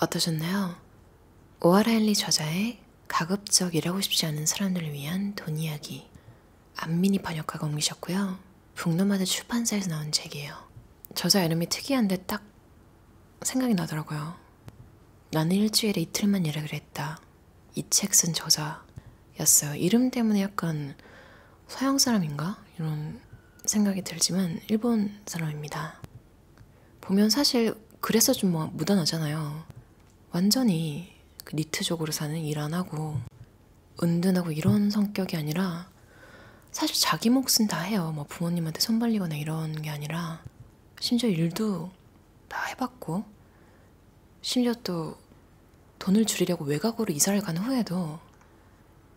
어떠셨나요? 오하라 엘리 저자의 가급적 일하고 싶지 않은 사람들을 위한 돈 이야기. 안민이 번역가가 옮기셨고요. 북노마드 출판사에서 나온 책이에요. 저자 이름이 특이한데 딱 생각이 나더라고요. 나는 일주일에 이틀만 일하기로 했다. 이 책 쓴 저자였어요. 이름 때문에 약간 서양 사람인가? 이런 생각이 들지만 일본 사람입니다. 보면 사실 그래서 좀 뭐 묻어나잖아요. 완전히 그 니트족으로 사는 일 안 하고 은둔하고 이런 성격이 아니라 사실 자기 몫은 다 해요. 뭐 부모님한테 손 벌리거나 이런 게 아니라 심지어 일도 다 해봤고 심지어 또 돈을 줄이려고 외곽으로 이사를 간 후에도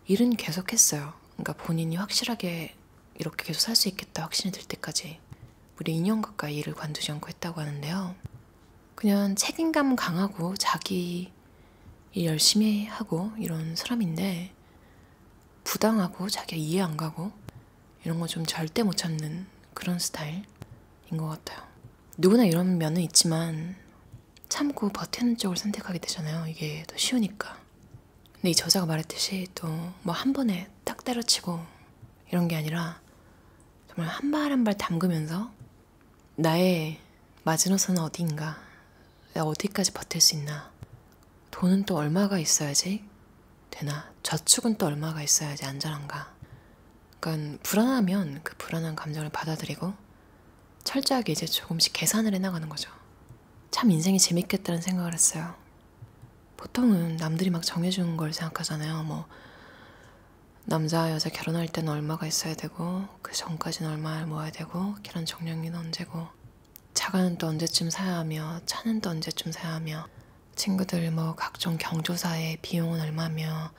일은 계속 했어요. 그러니까 본인이 확실하게 이렇게 계속 살 수 있겠다 확신이 들 때까지 무려 2년 가까이 일을 관두지 않고 했다고 하는데요. 그냥 책임감 강하고 자기 일 열심히 하고 이런 사람인데 부당하고 자기가 이해 안 가고 이런 거 좀 절대 못 참는 그런 스타일인 것 같아요. 누구나 이런 면은 있지만 참고 버티는 쪽을 선택하게 되잖아요. 이게 더 쉬우니까. 근데 이 저자가 말했듯이 또 뭐 한 번에 딱 때려치고 이런 게 아니라 정말 한 발 한 발 담그면서 나의 마지노선은 어디인가, 내가 어디까지 버틸 수 있나, 돈은 또 얼마가 있어야지 되나, 저축은 또 얼마가 있어야지 안전한가. 그러니까 불안하면 그 불안한 감정을 받아들이고 철저하게 이제 조금씩 계산을 해나가는 거죠. 참 인생이 재밌겠다는 생각을 했어요. 보통은 남들이 막 정해주는 걸 생각하잖아요. 뭐 남자 여자 결혼할 때는 얼마가 있어야 되고 그 전까지는 얼마를 모아야 되고 결혼 적령기는 언제고 차가는 또 언제쯤 사야 하며 차는 또 언제쯤 사야 하며 친구들 뭐 각종 경조사의 비용은 얼마며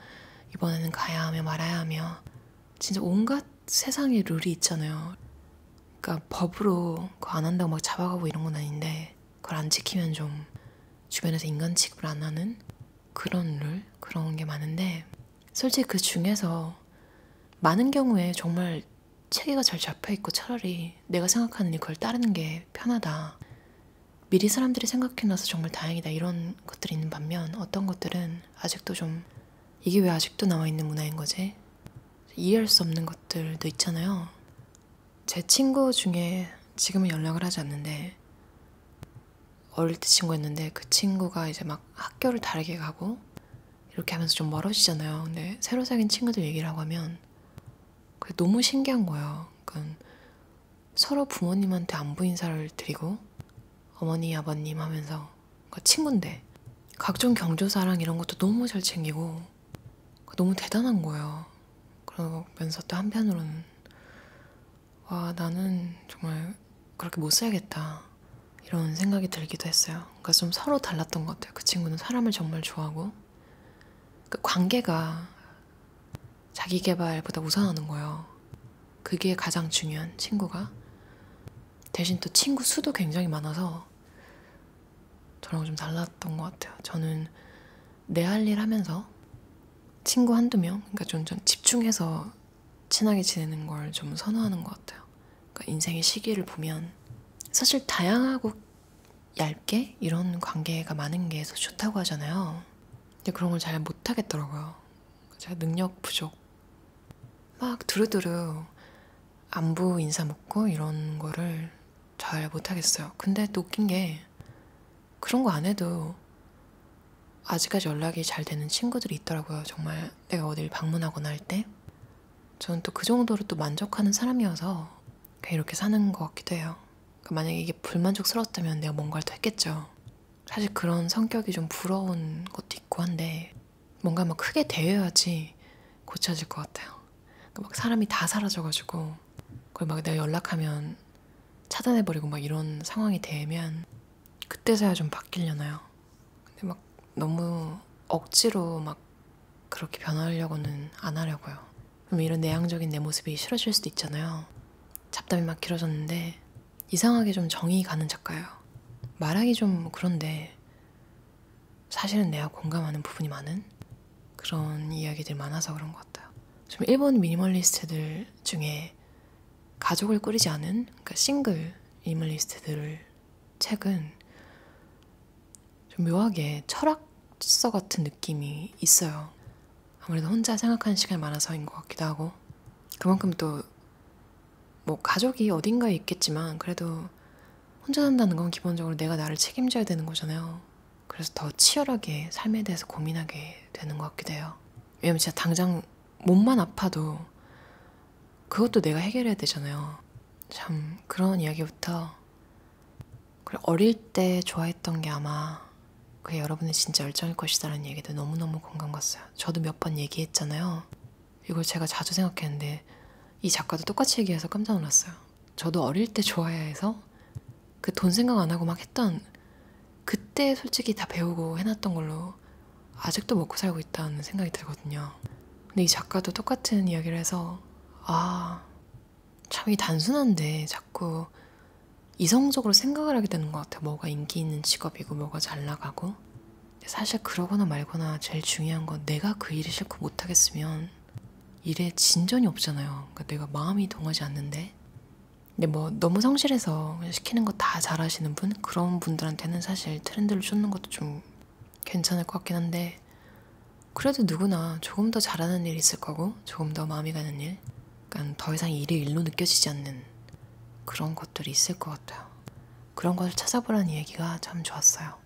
이번에는 가야 하며 말아야 하며 진짜 온갖 세상의 룰이 있잖아요. 그러니까 법으로 그거 안 한다고 막 잡아가고 이런 건 아닌데 그걸 안 지키면 좀 주변에서 인간 취급을 안 하는 그런 룰? 그런 게 많은데 솔직히 그 중에서 많은 경우에 정말 체계가 잘 잡혀있고 차라리 내가 생각하는 그걸 따르는 게 편하다. 미리 사람들이 생각해놔서 정말 다행이다. 이런 것들이 있는 반면 어떤 것들은 아직도 좀 이게 왜 아직도 나와있는 문화인 거지? 이해할 수 없는 것들도 있잖아요. 제 친구 중에 지금은 연락을 하지 않는데 어릴 때 친구였는데 그 친구가 이제 막 학교를 다르게 가고 이렇게 하면서 좀 멀어지잖아요. 근데 새로 사귄 친구들 얘기를 하고 하면 그게 너무 신기한 거예요. 그러니까 서로 부모님한테 안부 인사를 드리고 어머니 아버님 하면서 그러니까 친구인데 각종 경조사랑 이런 것도 너무 잘 챙기고 너무 대단한 거예요. 그러면서 또 한편으로는 와 나는 정말 그렇게 못 살겠다 이런 생각이 들기도 했어요. 그러니까 좀 서로 달랐던 것 같아요. 그 친구는 사람을 정말 좋아하고 그 관계가 자기 개발보다 우선하는 거예요. 그게 가장 중요한 친구가. 대신 또 친구 수도 굉장히 많아서 저랑 좀 달랐던 것 같아요. 저는 내 할 일 하면서 친구 한두 명, 그러니까 좀 집중해서 친하게 지내는 걸 좀 선호하는 것 같아요. 그러니까 인생의 시기를 보면 사실 다양하고 얇게 이런 관계가 많은 게 더 좋다고 하잖아요. 근데 그런 걸 잘 못하겠더라고요. 제가 능력 부족. 막 두루두루 안부 인사 묻고 이런 거를 잘 못하겠어요. 근데 또 웃긴 게 그런 거 안 해도 아직까지 연락이 잘 되는 친구들이 있더라고요. 정말 내가 어딜 방문하거나 할 때. 저는 또 그 정도로 또 만족하는 사람이어서 그냥 이렇게 사는 것 같기도 해요. 그러니까 만약에 이게 불만족스러웠다면 내가 뭔가를 더 했겠죠. 사실 그런 성격이 좀 부러운 것도 있고 한데 뭔가 막 크게 대여야지 고쳐질 것 같아요. 그러니까 막 사람이 다 사라져가지고 그걸 막 내가 연락하면 차단해버리고 막 이런 상황이 되면 그때서야 좀 바뀌려나요. 근데 막 너무 억지로 막 그렇게 변하려고는 안 하려고요. 그럼 이런 내향적인 내 모습이 싫어질 수도 있잖아요. 잡담이 막 길어졌는데 이상하게 좀 정이 가는 작가예요. 말하기 좀 그런데 사실은 내가 공감하는 부분이 많은 그런 이야기들 많아서 그런 것 같아요. 좀 일본 미니멀리스트들 중에 가족을 꾸리지 않은 그러니까 싱글 미니멀리스트들 책은 좀 묘하게 철학서 같은 느낌이 있어요. 아무래도 혼자 생각하는 시간이 많아서인 것 같기도 하고, 그만큼 또 뭐 가족이 어딘가에 있겠지만 그래도 혼자 산다는 건 기본적으로 내가 나를 책임져야 되는 거잖아요. 그래서 더 치열하게 삶에 대해서 고민하게 되는 것 같기도 해요. 왜냐면 진짜 당장 몸만 아파도 그것도 내가 해결해야 되잖아요. 참 그런 이야기부터, 그리고 어릴 때 좋아했던 게 아마 그게 여러분의 진짜 열정일 것이다라는 얘기도 너무너무 공감 갔어요. 저도 몇 번 얘기했잖아요. 이걸 제가 자주 생각했는데 이 작가도 똑같이 얘기해서 깜짝 놀랐어요. 저도 어릴 때 좋아해야 해서 그 돈 생각 안 하고 막 했던, 그때 솔직히 다 배우고 해놨던 걸로 아직도 먹고 살고 있다는 생각이 들거든요. 근데 이 작가도 똑같은 이야기를 해서 참 이 단순한데 자꾸 이성적으로 생각을 하게 되는 것 같아요. 뭐가 인기 있는 직업이고 뭐가 잘 나가고. 사실 그러거나 말거나 제일 중요한 건 내가 그 일을 싫고 못하겠으면 일에 진전이 없잖아요. 그러니까 내가 마음이 동하지 않는데. 근데 뭐 너무 성실해서 시키는 거 다 잘하시는 분? 그런 분들한테는 사실 트렌드를 쫓는 것도 좀 괜찮을 것 같긴 한데, 그래도 누구나 조금 더 잘하는 일 있을 거고 조금 더 마음이 가는 일, 그러니까 더 이상 일이 일로 느껴지지 않는 그런 것들이 있을 것 같아요. 그런 것을 찾아보라는 얘기가 참 좋았어요.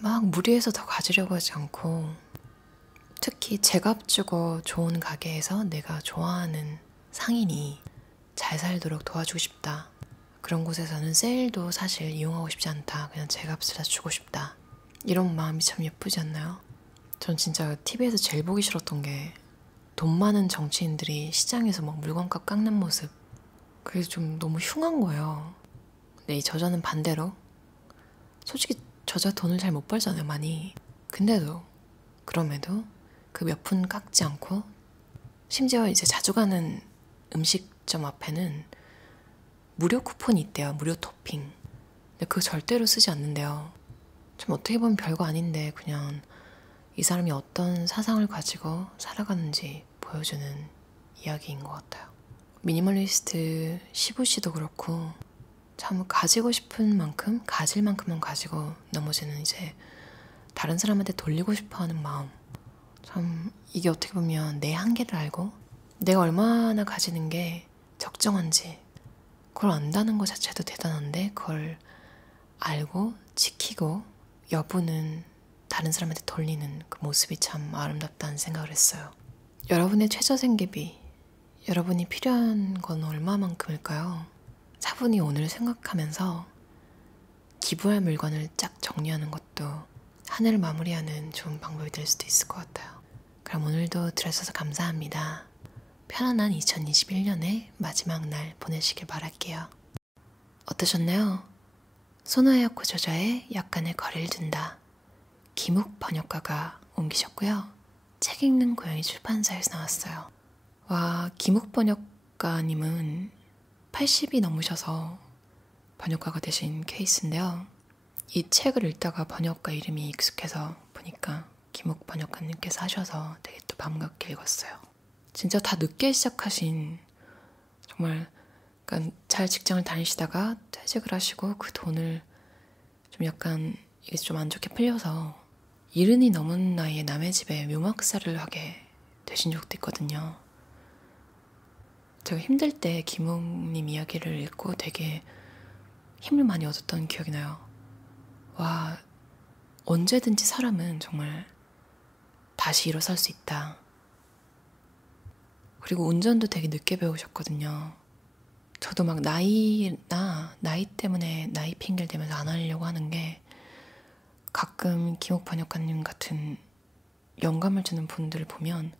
막 무리해서 더 가지려고 하지 않고, 특히 제값 주고 좋은 가게에서 내가 좋아하는 상인이 잘 살도록 도와주고 싶다. 그런 곳에서는 세일도 사실 이용하고 싶지 않다. 그냥 제값을 다 주고 싶다. 이런 마음이 참 예쁘지 않나요? 전 진짜 TV에서 제일 보기 싫었던 게 돈 많은 정치인들이 시장에서 막 물건값 깎는 모습. 그게 좀 너무 흉한 거예요. 근데 이 저자는 반대로, 솔직히 저자 돈을 잘 못 벌잖아요, 많이. 근데도 그럼에도 그 몇 푼 깎지 않고, 심지어 이제 자주 가는 음식점 앞에는 무료 쿠폰이 있대요. 무료 토핑. 근데 그거 절대로 쓰지 않는데요. 좀 어떻게 보면 별거 아닌데 그냥 이 사람이 어떤 사상을 가지고 살아가는지 보여주는 이야기인 것 같아요. 미니멀리스트 시부 씨도 그렇고, 참 가지고 싶은 만큼 가질 만큼만 가지고 나머지는 이제 다른 사람한테 돌리고 싶어 하는 마음. 참 이게 어떻게 보면 내 한계를 알고 내가 얼마나 가지는 게 적정한지 그걸 안다는 것 자체도 대단한데, 그걸 알고 지키고 여부는 다른 사람한테 돌리는 그 모습이 참 아름답다는 생각을 했어요. 여러분의 최저생계비, 여러분이 필요한 건 얼마만큼일까요? 차분히 오늘 생각하면서 기부할 물건을 쫙 정리하는 것도 한 해를 마무리하는 좋은 방법이 될 수도 있을 것 같아요. 그럼 오늘도 들어주셔서 감사합니다. 편안한 2021년의 마지막 날 보내시길 바랄게요. 어떠셨나요? 소노야코 저자의 약간의 거리를 둔다. 김욱 번역가가 옮기셨고요. 책 읽는 고양이 출판사에서 나왔어요. 와, 김욱 번역가님은 80이 넘으셔서 번역가가 되신 케이스인데요. 이 책을 읽다가 번역가 이름이 익숙해서 보니까 김욱 번역가님께서 하셔서 되게 또 반갑게 읽었어요. 진짜 다 늦게 시작하신, 정말 그러니까 잘 직장을 다니시다가 퇴직을 하시고 그 돈을 좀 약간 이게 좀 안 좋게 풀려서 70이 넘은 나이에 남의 집에 묘막살을 하게 되신 적도 있거든요. 제가 힘들 때 김웅님 이야기를 읽고 되게 힘을 많이 얻었던 기억이 나요. 와, 언제든지 사람은 정말 다시 일어설 수 있다. 그리고 운전도 되게 늦게 배우셨거든요. 저도 막 나이 때문에 나이 핑계를 대면서 안 하려고 하는 게, 가끔 김옥 번역가님 같은 영감을 주는 분들을 보면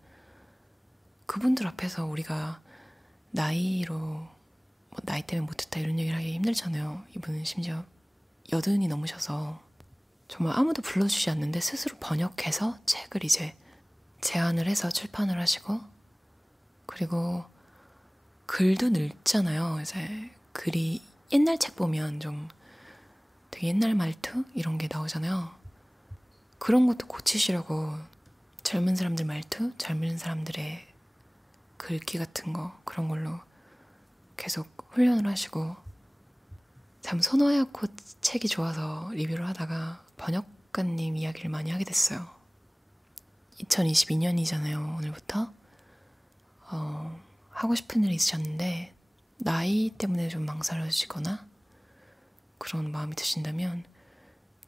그분들 앞에서 우리가 나이로 뭐 나이 때문에 못했다 이런 얘기를 하기 힘들잖아요. 이분은 심지어 80이 넘으셔서 정말 아무도 불러주지 않는데 스스로 번역해서 책을 이제 제안을 해서 출판을 하시고, 그리고 글도 늙잖아요. 이제 글이 옛날 책 보면 좀 되게 옛날 말투 이런 게 나오잖아요. 그런 것도 고치시려고 젊은 사람들 말투, 젊은 사람들의 글귀 같은 거, 그런 걸로 계속 훈련을 하시고, 참 소노야코 책이 좋아서 리뷰를 하다가 번역 번역가님 이야기를 많이 하게 됐어요. 2022년이잖아요, 오늘부터. 하고 싶은 일이 있으셨는데 나이 때문에 좀 망설여지거나 그런 마음이 드신다면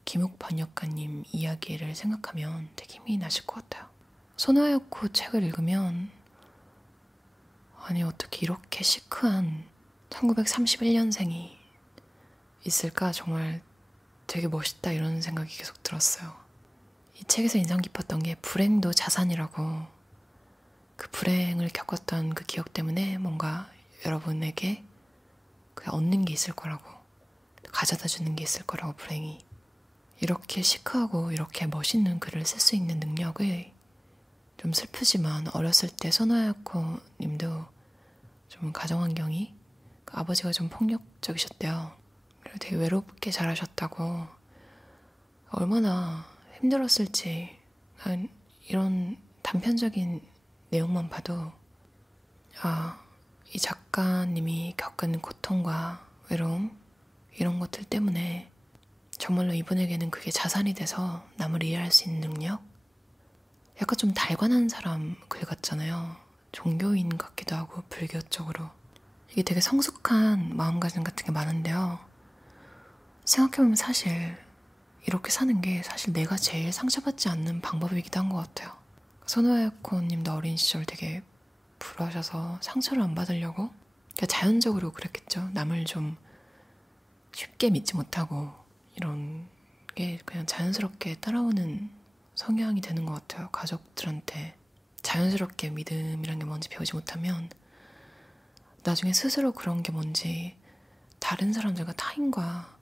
김욱 번역가님 이야기를 생각하면 되게 힘이 나실 것 같아요. 소나야코 책을 읽으면 아니 어떻게 이렇게 시크한 1931년생이 있을까? 정말 되게 멋있다 이런 생각이 계속 들었어요. 이 책에서 인상 깊었던 게 불행도 자산이라고, 그 불행을 겪었던 그 기억 때문에 뭔가 여러분에게 얻는 게 있을 거라고, 가져다 주는 게 있을 거라고. 불행이 이렇게 시크하고 이렇게 멋있는 글을 쓸 수 있는 능력을, 좀 슬프지만 어렸을 때 소나야코 님도 좀 가정환경이 아버지가 좀 폭력적이셨대요. 그리고 되게 외롭게 자라셨다고. 얼마나 힘들었을지 이런 단편적인 내용만 봐도 이 작가님이 겪은 고통과 외로움 이런 것들 때문에 정말로 이분에게는 그게 자산이 돼서 남을 이해할 수 있는 능력? 약간 좀 달관한 사람 글 같잖아요. 종교인 같기도 하고 불교 쪽으로. 이게 되게 성숙한 마음가짐 같은 게 많은데요. 생각해보면 사실 이렇게 사는 게 사실 내가 제일 상처받지 않는 방법이기도 한 것 같아요. 소노야코 님도 어린 시절 되게 불우하셔서 상처를 안 받으려고 그러니까 자연적으로 그랬겠죠. 남을 좀 쉽게 믿지 못하고 이런 게 그냥 자연스럽게 따라오는 성향이 되는 것 같아요. 가족들한테 자연스럽게 믿음이란 게 뭔지 배우지 못하면 나중에 스스로 그런 게 뭔지 다른 사람들과 타인과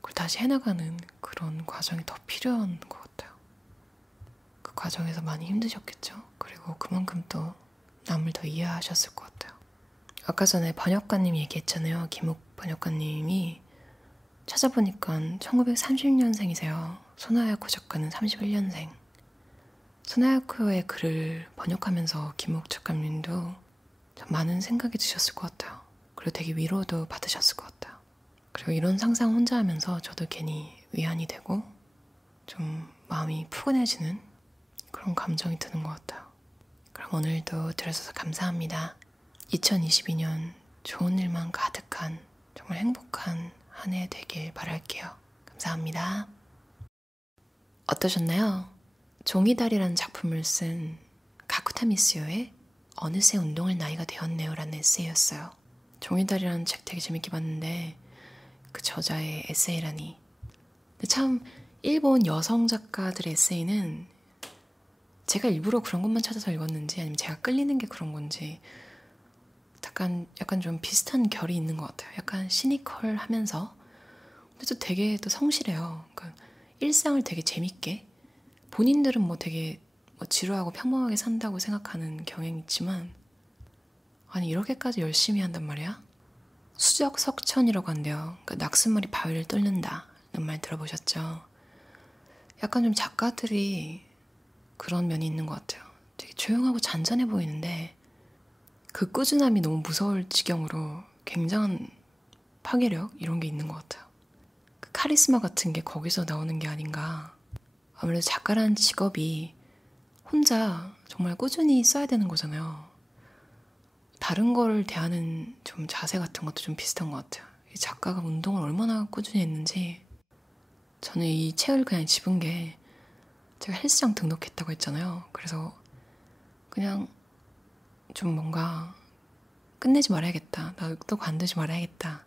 그걸 다시 해나가는 그런 과정이 더 필요한 것 같아요. 그 과정에서 많이 힘드셨겠죠. 그리고 그만큼 또 남을 더 이해하셨을 것 같아요. 아까 전에 번역가님 얘기했잖아요. 김욱 번역가님이 찾아보니까 1930년생이세요. 소나야코 작가는 31년생. 소나야코의 글을 번역하면서 김욱 작가님도 참 많은 생각이 드셨을 것 같아요. 그리고 되게 위로도 받으셨을 것 같아요. 그리고 이런 상상 혼자 하면서 저도 괜히 위안이 되고 좀 마음이 푸근해지는 그런 감정이 드는 것 같아요. 그럼 오늘도 들어주셔서 감사합니다. 2022년 좋은 일만 가득한 정말 행복한 한 해 되길 바랄게요. 감사합니다. 어떠셨나요? 종이다리라는 작품을 쓴 가쿠타 미스요의 어느새 운동할 나이가 되었네요 라는 에세이였어요. 종이다리라는 책 되게 재밌게 봤는데 그 저자의 에세이라니. 근데 참 일본 여성 작가들의 에세이는 제가 일부러 그런 것만 찾아서 읽었는지 아니면 제가 끌리는 게 그런 건지 약간 좀 비슷한 결이 있는 것 같아요. 약간 시니컬하면서 근데 또 되게 또 성실해요. 그러니까 일상을 되게 재밌게 본인들은 뭐 되게 지루하고 평범하게 산다고 생각하는 경향이 있지만 아니 이렇게까지 열심히 한단 말이야? 수적석천이라고 한대요. 그러니까 낙숫물이 바위를 뚫는다는 말 들어보셨죠? 약간 좀 작가들이 그런 면이 있는 것 같아요. 되게 조용하고 잔잔해 보이는데 그 꾸준함이 너무 무서울 지경으로 굉장한 파괴력 이런 게 있는 것 같아요. 그 카리스마 같은 게 거기서 나오는 게 아닌가. 아무래도 작가라는 직업이 혼자 정말 꾸준히 써야 되는 거잖아요. 다른 걸 대하는 좀 자세 같은 것도 좀 비슷한 것 같아요. 이 작가가 운동을 얼마나 꾸준히 했는지. 저는 이 책을 그냥 집은 게 제가 헬스장 등록했다고 했잖아요. 그래서 그냥 좀 뭔가 끝내지 말아야겠다. 나 또 관두지 말아야겠다.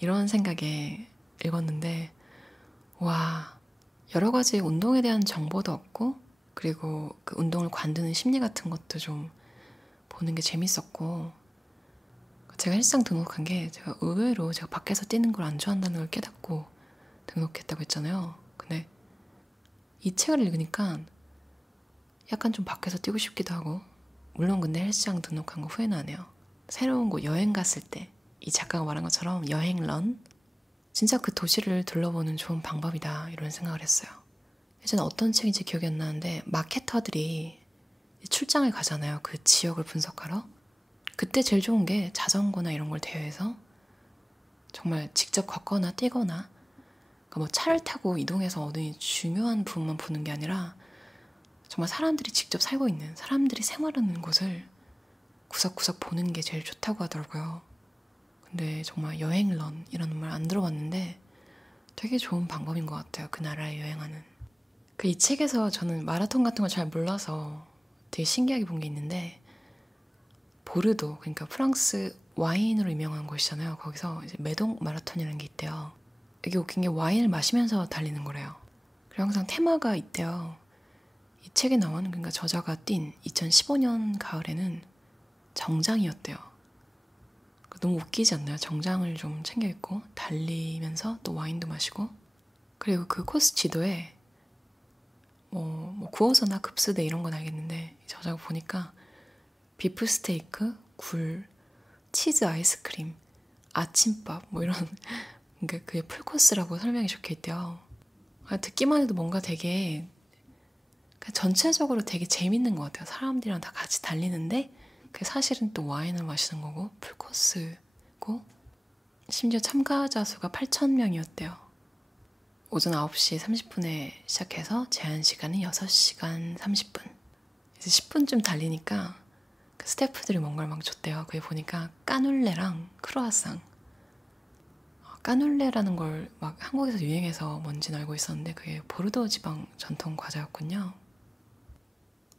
이런 생각에 읽었는데 와, 여러 가지 운동에 대한 정보도 얻고 그리고 그 운동을 관두는 심리 같은 것도 좀 보는 게 재밌었고 제가 헬스장 등록한 게 제가 의외로 제가 밖에서 뛰는 걸 안 좋아한다는 걸 깨닫고 등록했다고 했잖아요. 근데 이 책을 읽으니까 약간 좀 밖에서 뛰고 싶기도 하고 물론 근데 헬스장 등록한 거 후회는 안 해요. 새로운 곳 여행 갔을 때 이 작가가 말한 것처럼 여행런 진짜 그 도시를 둘러보는 좋은 방법이다 이런 생각을 했어요. 예전에 어떤 책인지 기억이 안 나는데 마케터들이 출장을 가잖아요. 그 지역을 분석하러. 그때 제일 좋은 게 자전거나 이런 걸 대여해서 정말 직접 걷거나 뛰거나 그러니까 뭐 차를 타고 이동해서 어느 중요한 부분만 보는 게 아니라 정말 사람들이 직접 살고 있는, 사람들이 생활하는 곳을 구석구석 보는 게 제일 좋다고 하더라고요. 근데 정말 여행런이라는 말 안 들어봤는데 되게 좋은 방법인 것 같아요. 그 나라에 여행하는. 그 이 책에서 저는 마라톤 같은 거 잘 몰라서 되게 신기하게 본 게 있는데, 보르도, 그러니까 프랑스 와인으로 유명한 곳이잖아요. 거기서 이제 메동 마라톤이라는 게 있대요. 이게 웃긴 게 와인을 마시면서 달리는 거래요. 그리고 항상 테마가 있대요. 이 책에 나온, 그러니까 저자가 띈 2015년 가을에는 정장이었대요. 너무 웃기지 않나요? 정장을 좀 챙겨 입고 달리면서 또 와인도 마시고. 그리고 그 코스 지도에 뭐 구워서나 급수대 이런 건 알겠는데, 저자가 보니까 비프 스테이크, 굴, 치즈 아이스크림, 아침밥 뭐 이런 그러니까 그게 풀코스라고 설명이 적혀 있대요. 듣기만 해도 뭔가 되게 전체적으로 되게 재밌는 것 같아요. 사람들이랑 다 같이 달리는데 그게 사실은 또 와인을 마시는 거고 풀코스고, 심지어 참가자 수가 8,000명이었대요. 오전 9시 30분에 시작해서 제한 시간은 6시간 30분. 이제 10분쯤 달리니까 그 스태프들이 뭔가를 막 줬대요. 그게 보니까 까눌레랑 크루아상. 까눌레라는 걸 막 한국에서 유행해서 뭔지는 알고 있었는데 그게 보르도 지방 전통 과자였군요.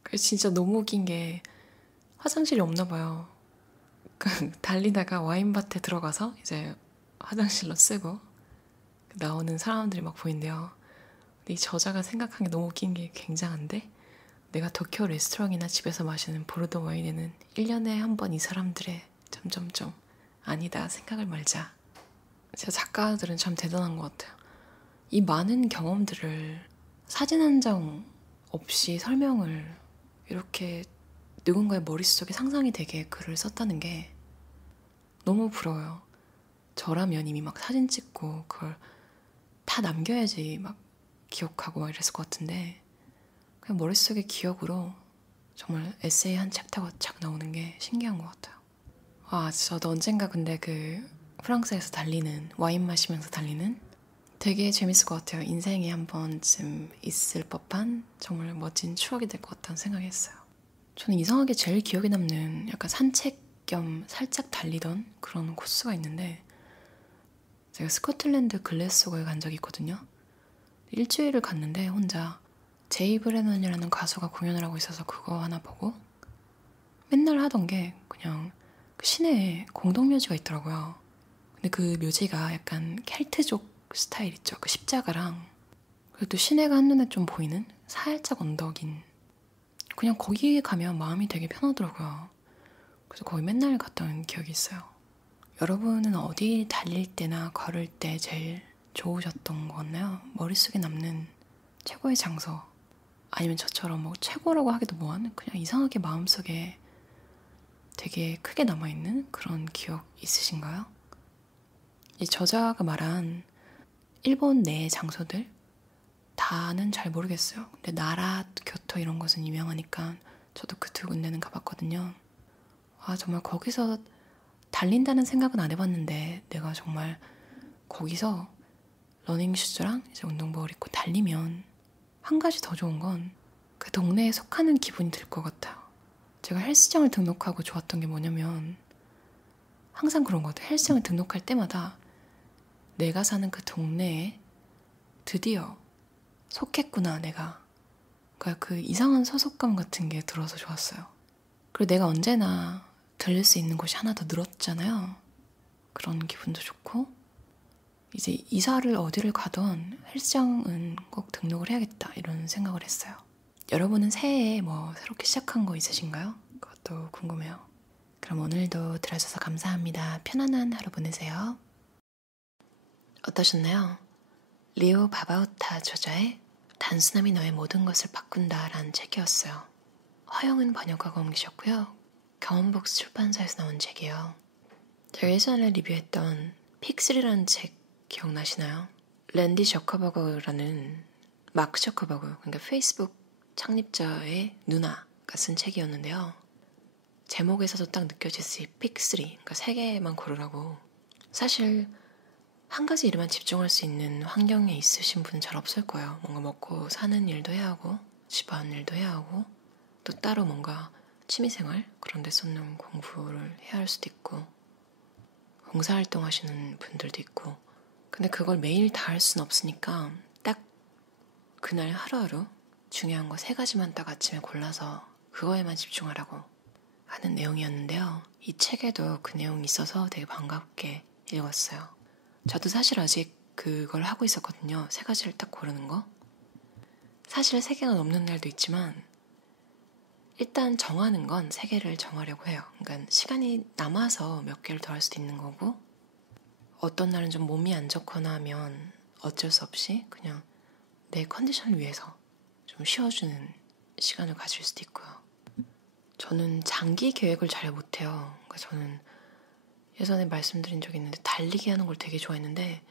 그래서 진짜 너무 웃긴 게 화장실이 없나 봐요. 달리다가 와인밭에 들어가서 이제 화장실로 쓰고 나오는 사람들이 막 보인대요. 근데 이 저자가 생각한 게 너무 웃긴 게 굉장한데, 내가 도쿄 레스토랑이나 집에서 마시는 보르도 와인에는 1년에 한 번 이 사람들의 점점점 아니다 생각을 말자. 진짜 작가들은 참 대단한 것 같아요. 이 많은 경험들을 사진 한 장 없이 설명을 이렇게 누군가의 머릿속에 상상이 되게 글을 썼다는 게 너무 부러워요. 저라면 이미 막 사진 찍고 그걸 다 남겨야지 막 기억하고 막 이랬을 것 같은데, 그냥 머릿속에 기억으로 정말 에세이 한 챕터가 착 나오는 게 신기한 것 같아요. 저도 언젠가 근데 그 프랑스에서 달리는, 와인 마시면서 달리는 되게 재밌을 것 같아요. 인생에 한 번쯤 있을 법한 정말 멋진 추억이 될 것 같다는 생각이 했어요. 저는 이상하게 제일 기억에 남는 약간 산책 겸 살짝 달리던 그런 코스가 있는데, 제가 스코틀랜드 글래스고에 간 적이 있거든요. 일주일을 갔는데 혼자 제이 브레넌이라는 가수가 공연을 하고 있어서 그거 하나 보고, 맨날 하던 게 그냥 그 시내에 공동묘지가 있더라고요. 근데 그 묘지가 약간 켈트족 스타일 있죠. 그 십자가랑, 그리고 또 시내가 한눈에 좀 보이는 살짝 언덕인, 그냥 거기에 가면 마음이 되게 편하더라고요. 그래서 거기 맨날 갔던 기억이 있어요. 여러분은 어디 달릴 때나 걸을 때 제일 좋으셨던 거 같나요? 머릿속에 남는 최고의 장소, 아니면 저처럼 뭐 최고라고 하기도 뭐하는 그냥 이상하게 마음속에 되게 크게 남아있는 그런 기억 있으신가요? 이 저자가 말한 일본 내 장소들 다는 잘 모르겠어요. 근데 나라, 교토 이런 것은 유명하니까 저도 그 두 군데는 가봤거든요. 정말 거기서 달린다는 생각은 안 해봤는데, 내가 정말 거기서 러닝슈즈랑 이제 운동복을 입고 달리면 한 가지 더 좋은 건 그 동네에 속하는 기분이 들 것 같아요. 제가 헬스장을 등록하고 좋았던 게 뭐냐면, 항상 그런 것 같아요. 헬스장을 등록할 때마다 내가 사는 그 동네에 드디어 속했구나, 내가. 그러니까 그 이상한 소속감 같은 게 들어서 좋았어요. 그리고 내가 언제나 들릴 수 있는 곳이 하나 더 늘었잖아요. 그런 기분도 좋고, 이제 이사를 어디를 가던 헬스장은 꼭 등록을 해야겠다 이런 생각을 했어요. 여러분은 새해에 뭐 새롭게 시작한 거 있으신가요? 그것도 궁금해요. 그럼 오늘도 들어주셔서 감사합니다. 편안한 하루 보내세요. 어떠셨나요? 리오 바바우타 저자의 단순함이 너의 모든 것을 바꾼다 라는 책이었어요. 허영은 번역가가 옮기셨고요. 경험북스 출판사에서 나온 책이에요. 제가 예전에 리뷰했던 픽슬이라는 책 기억나시나요? 랜디 저커버그라는, 마크 저커버그, 그러니까 페이스북 창립자의 누나가 쓴 책이었는데요. 제목에서도 딱 느껴질 수 있이 픽3, 그러니까 3개만 고르라고. 사실 한 가지 일에만 집중할 수 있는 환경에 있으신 분은 잘 없을 거예요. 뭔가 먹고 사는 일도 해야 하고 집안 일도 해야 하고 또 따로 뭔가 취미생활 그런 데 쏟는 공부를 해야 할 수도 있고 봉사활동 하시는 분들도 있고 근데 그걸 매일 다 할 수는 없으니까 딱 그날 하루하루 중요한 거 3가지만 딱 아침에 골라서 그거에만 집중하라고 하는 내용이었는데요. 이 책에도 그 내용이 있어서 되게 반갑게 읽었어요. 저도 사실 아직 그걸 하고 있었거든요. 3가지를 딱 고르는 거. 사실 3개가 넘는 날도 있지만 일단 정하는 건 3개를 정하려고 해요. 그러니까 시간이 남아서 몇 개를 더 할 수도 있는 거고 어떤 날은 좀 몸이 안 좋거나 하면 어쩔 수 없이 그냥 내 컨디션을 위해서 좀 쉬어주는 시간을 가질 수도 있고요. 저는 장기 계획을 잘 못해요. 그러니까 저는 예전에 말씀드린 적이 있는데 달리기 하는 걸 되게 좋아했는데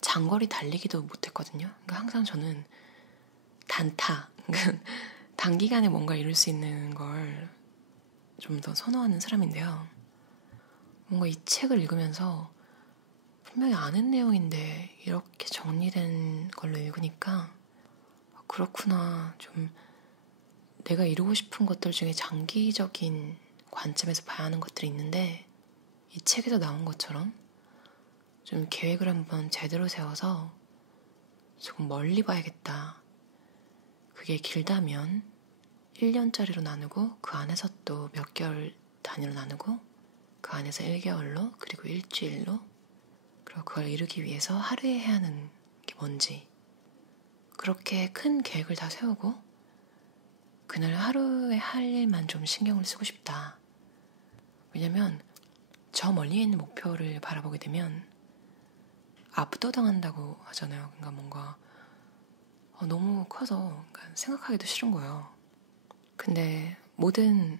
장거리 달리기도 못했거든요. 그러니까 항상 저는 단타, 그러니까 단기간에 뭔가 이룰 수 있는 걸 좀 더 선호하는 사람인데요. 뭔가 이 책을 읽으면서 분명히 아는 내용인데 이렇게 정리된 걸로 읽으니까 그렇구나. 좀 내가 이루고 싶은 것들 중에 장기적인 관점에서 봐야 하는 것들이 있는데 이 책에서 나온 것처럼 좀 계획을 한번 제대로 세워서 조금 멀리 봐야겠다. 그게 길다면 1년짜리로 나누고 그 안에서 또 몇 개월 단위로 나누고 그 안에서 1개월로 그리고 일주일로 그리고 그걸 이루기 위해서 하루에 해야 하는 게 뭔지 그렇게 큰 계획을 다 세우고 그날 하루에 할 일만 좀 신경을 쓰고 싶다. 왜냐면 저 멀리에 있는 목표를 바라보게 되면 압도당한다고 하잖아요. 그러니까 뭔가 너무 커서 그러니까 생각하기도 싫은 거예요. 근데 모든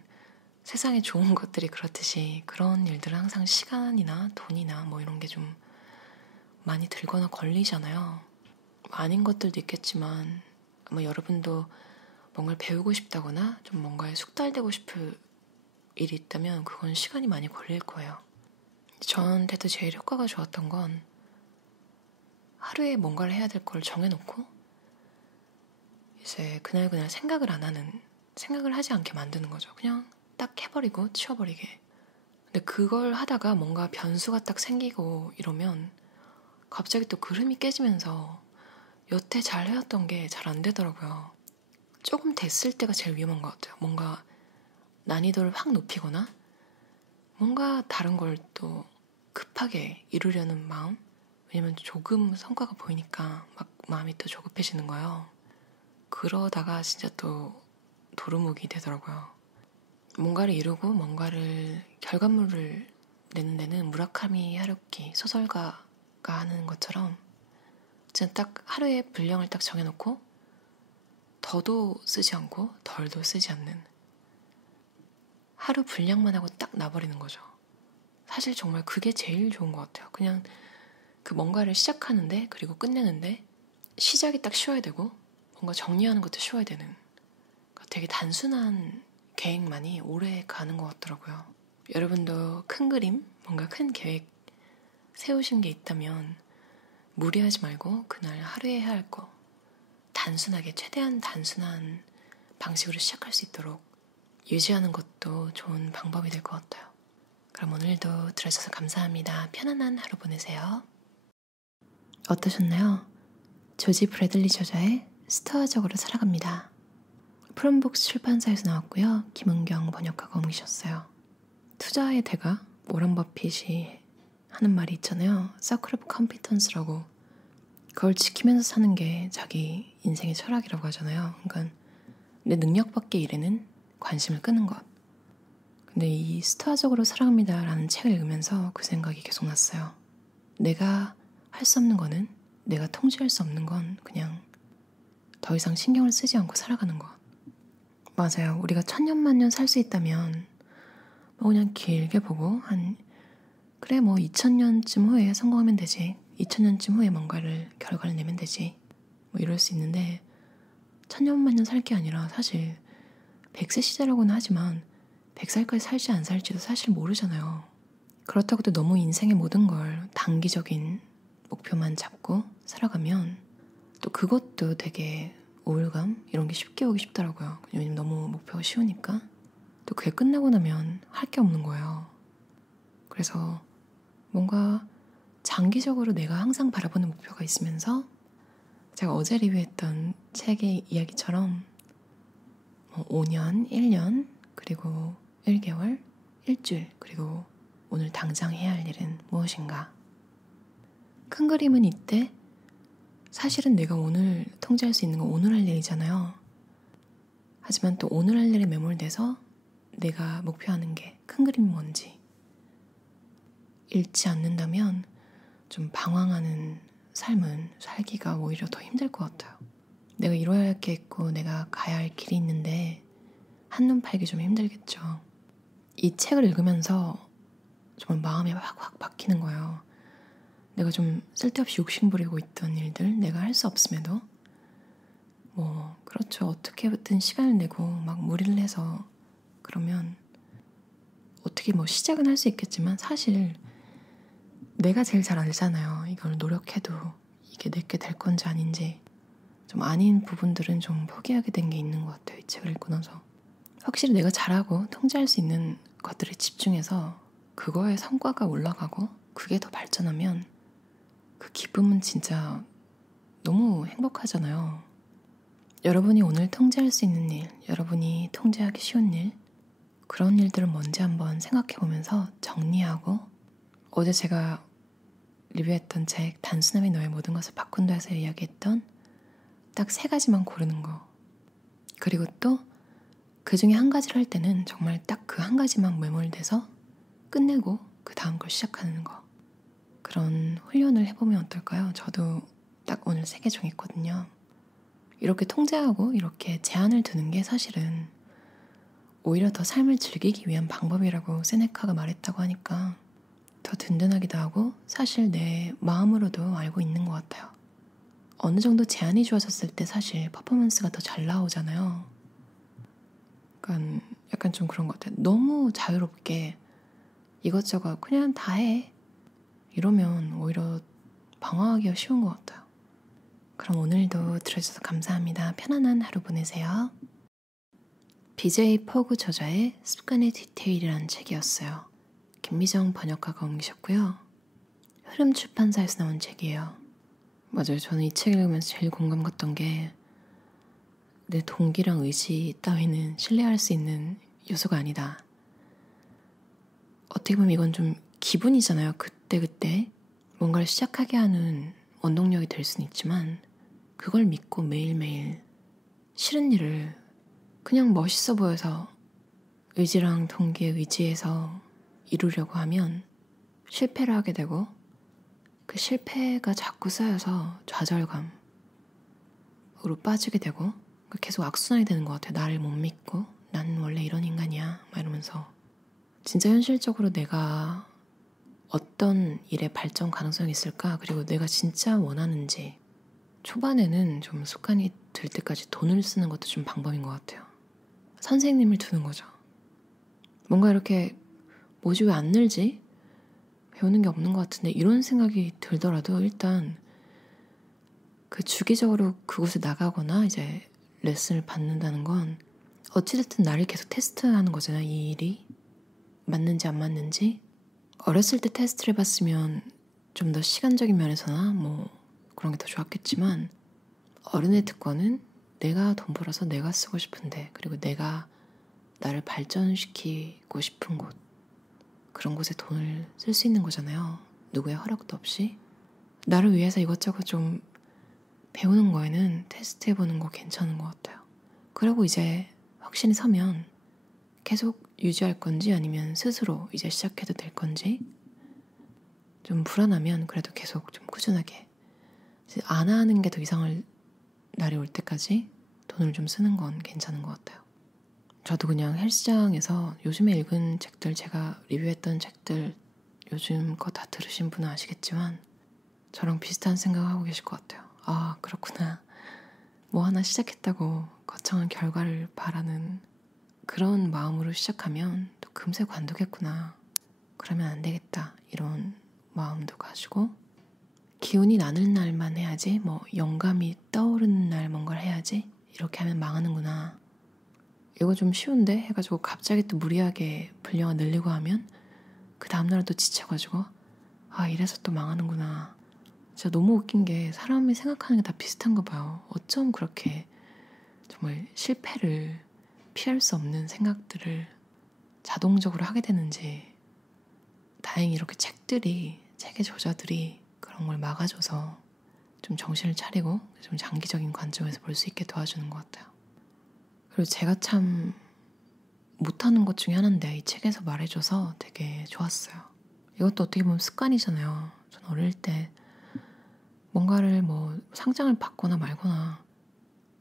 세상에 좋은 것들이 그렇듯이 그런 일들은 항상 시간이나 돈이나 뭐 이런 게 좀 많이 들거나 걸리잖아요. 아닌 것들도 있겠지만 아마 여러분도 뭔가를 배우고 싶다거나 좀 뭔가에 숙달되고 싶을 일이 있다면 그건 시간이 많이 걸릴 거예요. 저한테도 제일 효과가 좋았던 건 하루에 뭔가를 해야 될 걸 정해놓고 이제 그날그날 생각을 하지 않게 만드는 거죠. 그냥 딱 해버리고 치워버리게. 근데 그걸 하다가 뭔가 변수가 딱 생기고 이러면 갑자기 또 그 흐름이 깨지면서 여태 잘 해왔던 게 잘 안 되더라고요. 조금 됐을 때가 제일 위험한 것 같아요. 뭔가 난이도를 확 높이거나 뭔가 다른 걸 또 급하게 이루려는 마음? 왜냐면 조금 성과가 보이니까 막 마음이 또 조급해지는 거예요. 그러다가 진짜 또 도루묵이 되더라고요. 뭔가를 이루고 뭔가를 결과물을 내는 데는 무라카미 하루키 소설가가 하는 것처럼 진짜 딱 하루에 분량을 딱 정해놓고 더도 쓰지 않고 덜도 쓰지 않는 하루 분량만 하고 딱 놔버리는 거죠. 사실 정말 그게 제일 좋은 것 같아요. 그냥 그 뭔가를 시작하는데 그리고 끝내는데 시작이 딱 쉬워야 되고 뭔가 정리하는 것도 쉬워야 되는 그러니까 되게 단순한 계획만이 오래 가는 것 같더라고요. 여러분도 큰 그림, 뭔가 큰 계획 세우신 게 있다면 무리하지 말고 그날 하루에 해야 할 거 단순하게 최대한 단순한 방식으로 시작할 수 있도록 유지하는 것도 좋은 방법이 될 것 같아요. 그럼 오늘도 들어주셔서 감사합니다. 편안한 하루 보내세요. 어떠셨나요? 조지 브래들리 저자의 스토아적으로 살아갑니다. 프롬북스 출판사에서 나왔고요. 김은경 번역가가 옮기셨어요. 투자의 대가 워런 버핏이 하는 말이 있잖아요. 서클 오브 컴피턴스라고. 그걸 지키면서 사는 게 자기 인생의 철학이라고 하잖아요. 그러니까 내 능력 밖의 일에는 관심을 끄는 것. 근데 이 스토아적으로 살아갑니다라는 책을 읽으면서 그 생각이 계속 났어요. 내가 할 수 없는 거는 내가 통제할 수 없는 건 그냥 더 이상 신경을 쓰지 않고 살아가는 것. 맞아요. 우리가 1000년, 1000년 살 수 있다면 뭐 그냥 길게 보고 그래 뭐 2000년쯤 후에 성공하면 되지. 2000년쯤 후에 뭔가를 결과를 내면 되지. 뭐 이럴 수 있는데 1000년, 1000년 살 게 아니라 사실 100세 시대라고는 하지만 100살까지 살지 안 살지도 사실 모르잖아요. 그렇다고 또 너무 인생의 모든 걸 단기적인 목표만 잡고 살아가면 또 그것도 되게 우울감 이런 게 쉽게 오기 쉽더라고요. 왜냐면 너무 목표가 쉬우니까. 또 그게 끝나고 나면 할 게 없는 거예요. 그래서 뭔가 장기적으로 내가 항상 바라보는 목표가 있으면서 제가 어제 리뷰했던 책의 이야기처럼 5년, 1년, 그리고 1개월, 일주일, 그리고 오늘 당장 해야 할 일은 무엇인가. 큰 그림은 이때 사실은 내가 오늘 통제할 수 있는 건 오늘 할 일이잖아요. 하지만 또 오늘 할 일에 매몰돼서 내가 목표하는 게 큰 그림이 뭔지 읽지 않는다면 좀 방황하는 삶은 살기가 오히려 더 힘들 것 같아요. 내가 이뤄야 할 게 있고 내가 가야 할 길이 있는데 한눈 팔기 좀 힘들겠죠. 이 책을 읽으면서 정말 마음이 확 박히는 거예요. 내가 좀 쓸데없이 욕심부리고 있던 일들, 내가 할 수 없음에도 그렇죠. 어떻게든 시간을 내고 막 무리를 해서 그러면 어떻게 시작은 할 수 있겠지만 사실 내가 제일 잘 알잖아요. 이걸 노력해도 이게 내게 될 건지 아닌지. 좀 아닌 부분들은 좀 포기하게 된 게 있는 것 같아요. 이 책을 읽고 나서. 확실히 내가 잘하고 통제할 수 있는 것들에 집중해서 그거의 성과가 올라가고 그게 더 발전하면 그 기쁨은 진짜 너무 행복하잖아요. 여러분이 오늘 통제할 수 있는 일, 여러분이 통제하기 쉬운 일, 그런 일들을 뭔지 한번 생각해보면서 정리하고 어제 제가 리뷰했던 책 단순함이 너의 모든 것을 바꾼다에서 이야기했던 딱 3가지만 고르는 거. 그리고 또 그 중에 한 가지를 할 때는 정말 딱 그 한 가지만 매몰돼서 끝내고 그 다음 걸 시작하는 거. 그런 훈련을 해보면 어떨까요? 저도 딱 오늘 3개 정했거든요. 이렇게 통제하고 이렇게 제한을 두는 게 사실은 오히려 더 삶을 즐기기 위한 방법이라고 세네카가 말했다고 하니까 더 든든하기도 하고 사실 내 마음으로도 알고 있는 것 같아요. 어느 정도 제한이 주어졌을 때 사실 퍼포먼스가 더 잘 나오잖아요. 약간 좀 그런 것 같아요. 너무 자유롭게 이것저것 그냥 다 해. 이러면 오히려 방황하기가 쉬운 것 같아요. 그럼 오늘도 들어주셔서 감사합니다. 편안한 하루 보내세요. BJ 포그 저자의 습관의 디테일이라는 책이었어요. 김미정 번역가가 옮기셨고요. 흐름 출판사에서 나온 책이에요. 맞아요. 저는 이 책 읽으면서 제일 공감 갔던 게 내 동기랑 의지 따위는 신뢰할 수 있는 요소가 아니다. 어떻게 보면 이건 좀 기분이잖아요. 그때 뭔가를 시작하게 하는 원동력이 될 수는 있지만 그걸 믿고 매일매일 싫은 일을 그냥 멋있어 보여서 의지랑 동기에 의지해서 이루려고 하면 실패를 하게 되고 그 실패가 자꾸 쌓여서 좌절감으로 빠지게 되고 계속 악순환이 되는 것 같아요. 나를 못 믿고 난 원래 이런 인간이야 막 이러면서 진짜 현실적으로 내가 어떤 일에 발전 가능성이 있을까? 그리고 내가 진짜 원하는지 초반에는 좀 습관이 들 때까지 돈을 쓰는 것도 좀 방법인 것 같아요. 선생님을 두는 거죠. 뭔가 이렇게 뭐지 왜 안 늘지? 배우는 게 없는 것 같은데 이런 생각이 들더라도 일단 그 주기적으로 그곳에 나가거나 이제 레슨을 받는다는 건 어찌됐든 나를 계속 테스트하는 거잖아요. 이 일이 맞는지 안 맞는지. 어렸을 때 테스트를 해봤으면 좀 더 시간적인 면에서나 그런 게 더 좋았겠지만 어른의 특권은 내가 돈 벌어서 내가 쓰고 싶은데 그리고 내가 나를 발전시키고 싶은 곳 그런 곳에 돈을 쓸 수 있는 거잖아요. 누구의 허락도 없이. 나를 위해서 이것저것 좀 배우는 거에는 테스트해보는 거 괜찮은 것 같아요. 그리고 이제 확신이 서면 계속 유지할 건지 아니면 스스로 이제 시작해도 될 건지 좀 불안하면 그래도 계속 좀 꾸준하게 안 하는 게 더 이상할 날이 올 때까지 돈을 좀 쓰는 건 괜찮은 것 같아요. 저도 그냥 헬스장에서 요즘에 읽은 책들, 제가 리뷰했던 책들 요즘 거 다 들으신 분은 아시겠지만 저랑 비슷한 생각하고 계실 것 같아요. 아, 그렇구나. 뭐 하나 시작했다고 거창한 결과를 바라는 그런 마음으로 시작하면 또 금세 관두겠구나. 그러면 안 되겠다. 이런 마음도 가지고 기운이 나는 날만 해야지, 뭐 영감이 떠오르는 날 뭔가를 해야지, 이렇게 하면 망하는구나. 이거 좀 쉬운데? 해가지고 갑자기 또 무리하게 분량을 늘리고 하면 그 다음날은 또 지쳐가지고 아, 이래서 또 망하는구나. 진짜 너무 웃긴 게 사람이 생각하는 게 다 비슷한가 봐요. 어쩜 그렇게 정말 실패를 피할 수 없는 생각들을 자동적으로 하게 되는지. 다행히 이렇게 책의 저자들이 그런 걸 막아줘서 좀 정신을 차리고 좀 장기적인 관점에서 볼 수 있게 도와주는 것 같아요. 그리고 제가 참 못하는 것 중에 하나인데 이 책에서 말해줘서 되게 좋았어요. 이것도 어떻게 보면 습관이잖아요. 전 어릴 때 뭔가를 뭐 상장을 받거나 말거나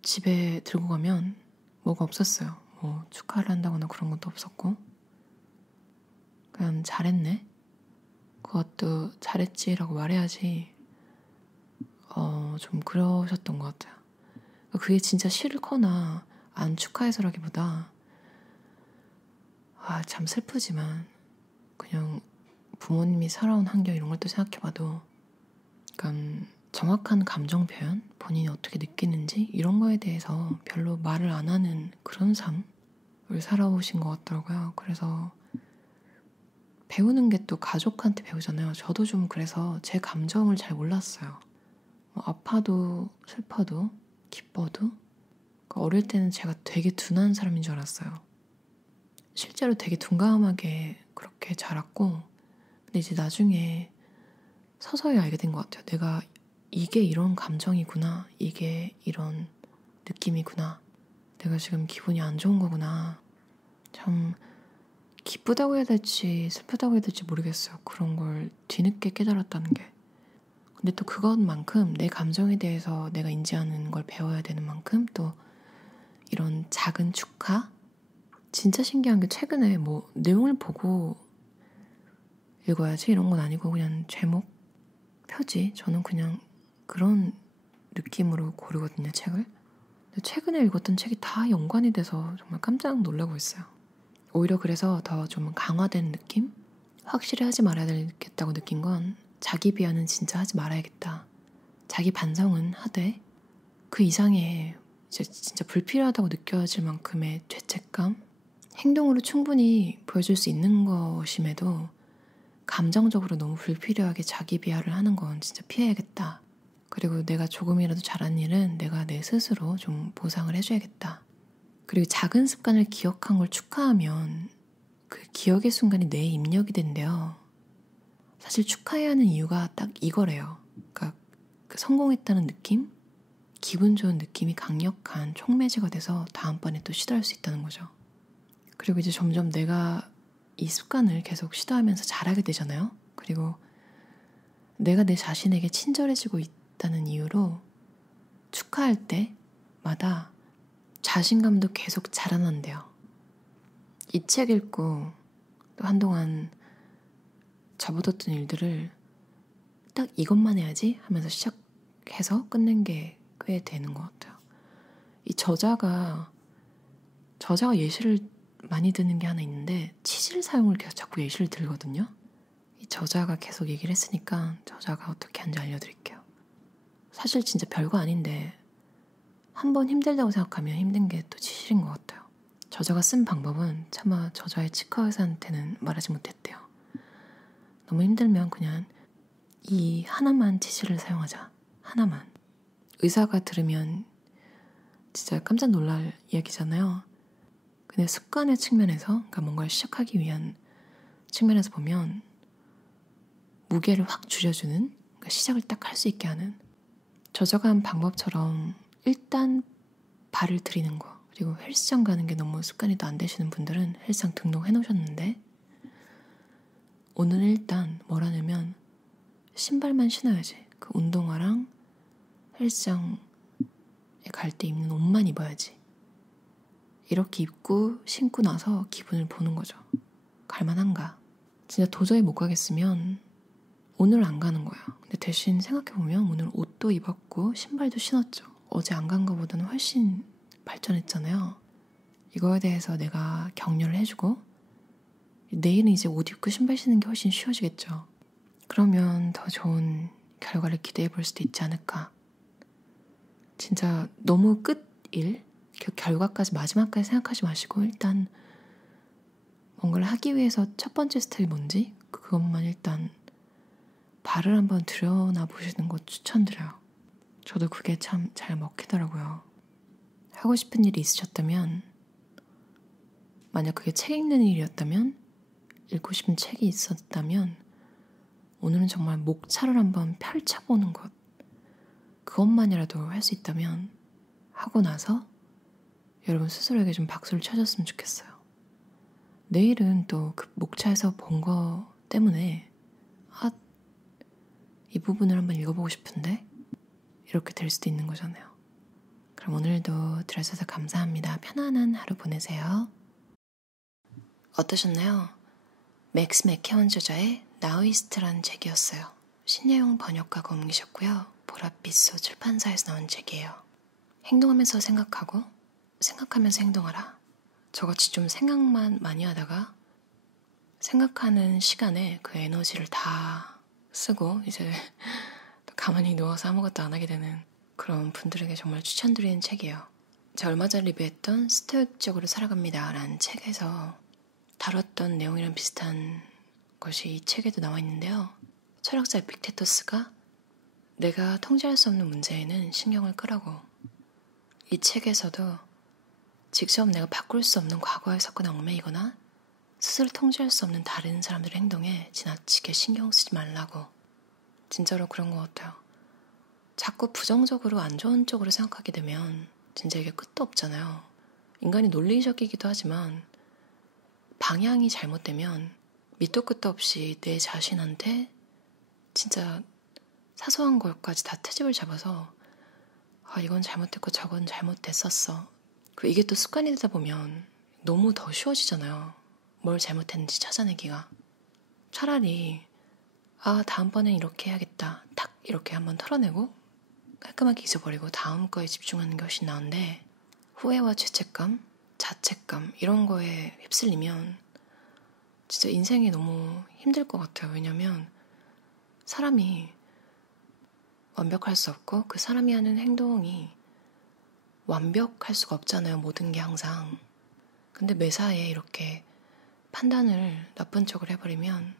집에 들고 가면 뭐가 없었어요. 뭐 축하를 한다거나 그런 것도 없었고 그냥 잘했네? 그것도 잘했지라고 말해야지 좀 그러셨던 것 같아요. 그게 진짜 싫거나 안 축하해서라기보다 참 슬프지만 그냥 부모님이 살아온 환경 이런 걸 또 생각해봐도 약간 정확한 감정 표현, 본인이 어떻게 느끼는지 이런 거에 대해서 별로 말을 안 하는 그런 삶을 살아오신 것 같더라고요. 그래서 배우는 게 또 가족한테 배우잖아요. 저도 좀 그래서 제 감정을 잘 몰랐어요. 뭐 아파도 슬퍼도 기뻐도 어릴 때는 제가 되게 둔한 사람인 줄 알았어요. 실제로 되게 둔감하게 그렇게 자랐고 근데 이제 나중에 서서히 알게 된 것 같아요. 내가 이게 이런 감정이구나. 이게 이런 느낌이구나. 내가 지금 기분이 안 좋은 거구나. 참 기쁘다고 해야 될지 슬프다고 해야 될지 모르겠어요. 그런 걸 뒤늦게 깨달았다는 게. 근데 또 그것만큼 내 감정에 대해서 내가 인지하는 걸 배워야 되는 만큼 또 이런 작은 축하? 진짜 신기한 게 최근에 뭐 내용을 보고 읽어야지 이런 건 아니고 그냥 제목, 표지 저는 그냥 그런 느낌으로 고르거든요, 책을. 근데 최근에 읽었던 책이 다 연관이 돼서 정말 깜짝 놀라고 있어요. 오히려 그래서 더 좀 강화된 느낌? 확실히 하지 말아야 되겠다고 느낀 건 자기 비하는 진짜 하지 말아야겠다. 자기 반성은 하되 그 이상의 진짜 불필요하다고 느껴질 만큼의 죄책감? 행동으로 충분히 보여줄 수 있는 것임에도 감정적으로 너무 불필요하게 자기 비하를 하는 건 진짜 피해야겠다. 그리고 내가 조금이라도 잘한 일은 내가 내 스스로 좀 보상을 해줘야겠다. 그리고 작은 습관을 기억한 걸 축하하면 그 기억의 순간이 뇌에 입력이 된대요. 사실 축하해야 하는 이유가 딱 이거래요. 그러니까 그 성공했다는 느낌? 기분 좋은 느낌이 강력한 촉매제가 돼서 다음번에 또 시도할 수 있다는 거죠. 그리고 이제 점점 내가 이 습관을 계속 시도하면서 잘하게 되잖아요. 그리고 내가 내 자신에게 친절해지고 있다는 이유로 축하할 때마다 자신감도 계속 자라난대요. 이 책 읽고 또 한동안 접어뒀던 일들을 딱 이것만 해야지 하면서 시작해서 끝낸 게 꽤 되는 것 같아요. 이 저자가 예시를 많이 드는 게 하나 있는데 치실 사용을 계속 자꾸 예시를 들거든요. 이 저자가 계속 얘기를 했으니까 저자가 어떻게 하는지 알려드릴게요. 사실 진짜 별거 아닌데 한번 힘들다고 생각하면 힘든 게 또 치실인 것 같아요. 저자가 쓴 방법은 차마 저자의 치과 의사한테는 말하지 못했대요. 너무 힘들면 그냥 이 하나만 치실을 사용하자. 하나만. 의사가 들으면 진짜 깜짝 놀랄 이야기잖아요. 근데 습관의 측면에서, 그러니까 뭔가를 시작하기 위한 측면에서 보면 무게를 확 줄여주는, 그러니까 시작을 딱 할 수 있게 하는 저자가 한 방법처럼 일단 발을 들이는 거, 그리고 헬스장 가는 게 너무 습관이 또 안 되시는 분들은 헬스장 등록해 놓으셨는데 오늘 일단 뭐라냐면 신발만 신어야지. 그 운동화랑 헬스장에 갈 때 입는 옷만 입어야지. 이렇게 입고 신고 나서 기분을 보는 거죠. 갈만한가? 진짜 도저히 못 가겠으면 오늘 안 가는 거야. 근데 대신 생각해보면 오늘 옷도 입었고 신발도 신었죠. 어제 안 간 거보다는 훨씬 발전했잖아요. 이거에 대해서 내가 격려를 해주고 내일은 이제 옷 입고 신발 신는 게 훨씬 쉬워지겠죠. 그러면 더 좋은 결과를 기대해 볼 수도 있지 않을까. 진짜 너무 끝일, 그 결과까지 마지막까지 생각하지 마시고 일단 뭔가를 하기 위해서 첫 번째 스텝이 뭔지 그것만 일단 발을 한번 들여나 보시는 거 추천드려요. 저도 그게 참 잘 먹히더라고요. 하고 싶은 일이 있으셨다면, 만약 그게 책 읽는 일이었다면, 읽고 싶은 책이 있었다면 오늘은 정말 목차를 한번 펼쳐보는 것, 그것만이라도 할 수 있다면 하고 나서 여러분 스스로에게 좀 박수를 쳐줬으면 좋겠어요. 내일은 또 그 목차에서 본 거 때문에 이 부분을 한번 읽어보고 싶은데 이렇게 될 수도 있는 거잖아요. 그럼 오늘도 들어주셔서 감사합니다. 편안한 하루 보내세요. 어떠셨나요? 맥스 맥케온 저자의 나우이스트라는 책이었어요. 신예용 번역가가 옮기셨고요. 보랏빛소 출판사에서 나온 책이에요. 행동하면서 생각하고 생각하면서 행동하라. 저같이 좀 생각만 많이 하다가 생각하는 시간에 그 에너지를 다 쓰고 이제 가만히 누워서 아무것도 안 하게 되는 그런 분들에게 정말 추천드리는 책이에요. 제가 얼마 전에 리뷰했던 스토익적으로 살아갑니다 라는 책에서 다뤘던 내용이랑 비슷한 것이 이 책에도 나와 있는데요. 철학자 에픽테토스가 내가 통제할 수 없는 문제에는 신경을 끄라고. 이 책에서도 직접 내가 바꿀 수 없는 과거의 사건에 얽매이거나 스스로 통제할 수 없는 다른 사람들의 행동에 지나치게 신경 쓰지 말라고. 진짜로 그런 것 같아요. 자꾸 부정적으로 안 좋은 쪽으로 생각하게 되면 진짜 이게 끝도 없잖아요. 인간이 논리적이기도 하지만 방향이 잘못되면 밑도 끝도 없이 내 자신한테 진짜 사소한 것까지 다 트집을 잡아서 이건 잘못됐고 저건 잘못됐었어. 그리고 이게 또 습관이 되다 보면 너무 더 쉬워지잖아요. 뭘 잘못했는지 찾아내기가. 차라리 다음번엔 이렇게 해야겠다. 탁 이렇게 한번 털어내고 깔끔하게 잊어버리고 다음 거에 집중하는 게 훨씬 나은데 후회와 죄책감, 자책감 이런 거에 휩쓸리면 진짜 인생이 너무 힘들 것 같아요. 왜냐면 사람이 완벽할 수 없고 그 사람이 하는 행동이 완벽할 수가 없잖아요. 모든 게 항상. 근데 매사에 이렇게 판단을 나쁜 쪽으로 해버리면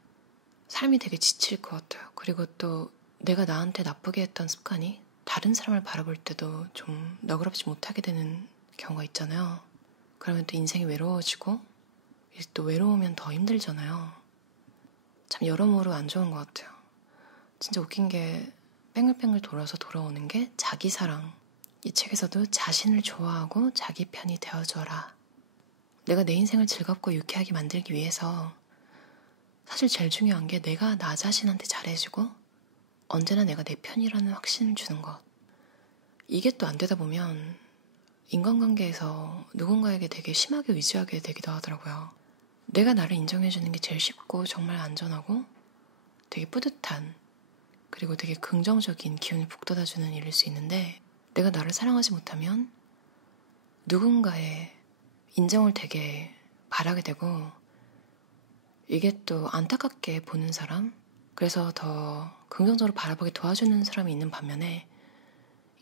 삶이 되게 지칠 것 같아요. 그리고 또 내가 나한테 나쁘게 했던 습관이 다른 사람을 바라볼 때도 좀 너그럽지 못하게 되는 경우가 있잖아요. 그러면 또 인생이 외로워지고 또 외로우면 더 힘들잖아요. 참 여러모로 안 좋은 것 같아요. 진짜 웃긴 게 뺑글뺑글 돌아서 돌아오는 게 자기 사랑. 이 책에서도 자신을 좋아하고 자기 편이 되어줘라. 내가 내 인생을 즐겁고 유쾌하게 만들기 위해서 사실 제일 중요한 게 내가 나 자신한테 잘해주고 언제나 내가 내 편이라는 확신을 주는 것. 이게 또 안 되다 보면 인간관계에서 누군가에게 되게 심하게 의지하게 되기도 하더라고요. 내가 나를 인정해주는 게 제일 쉽고 정말 안전하고 되게 뿌듯한 그리고 되게 긍정적인 기운을 북돋아주는 일일 수 있는데 내가 나를 사랑하지 못하면 누군가의 인정을 되게 바라게 되고 이게 또 안타깝게 보는 사람, 그래서 더 긍정적으로 바라보게 도와주는 사람이 있는 반면에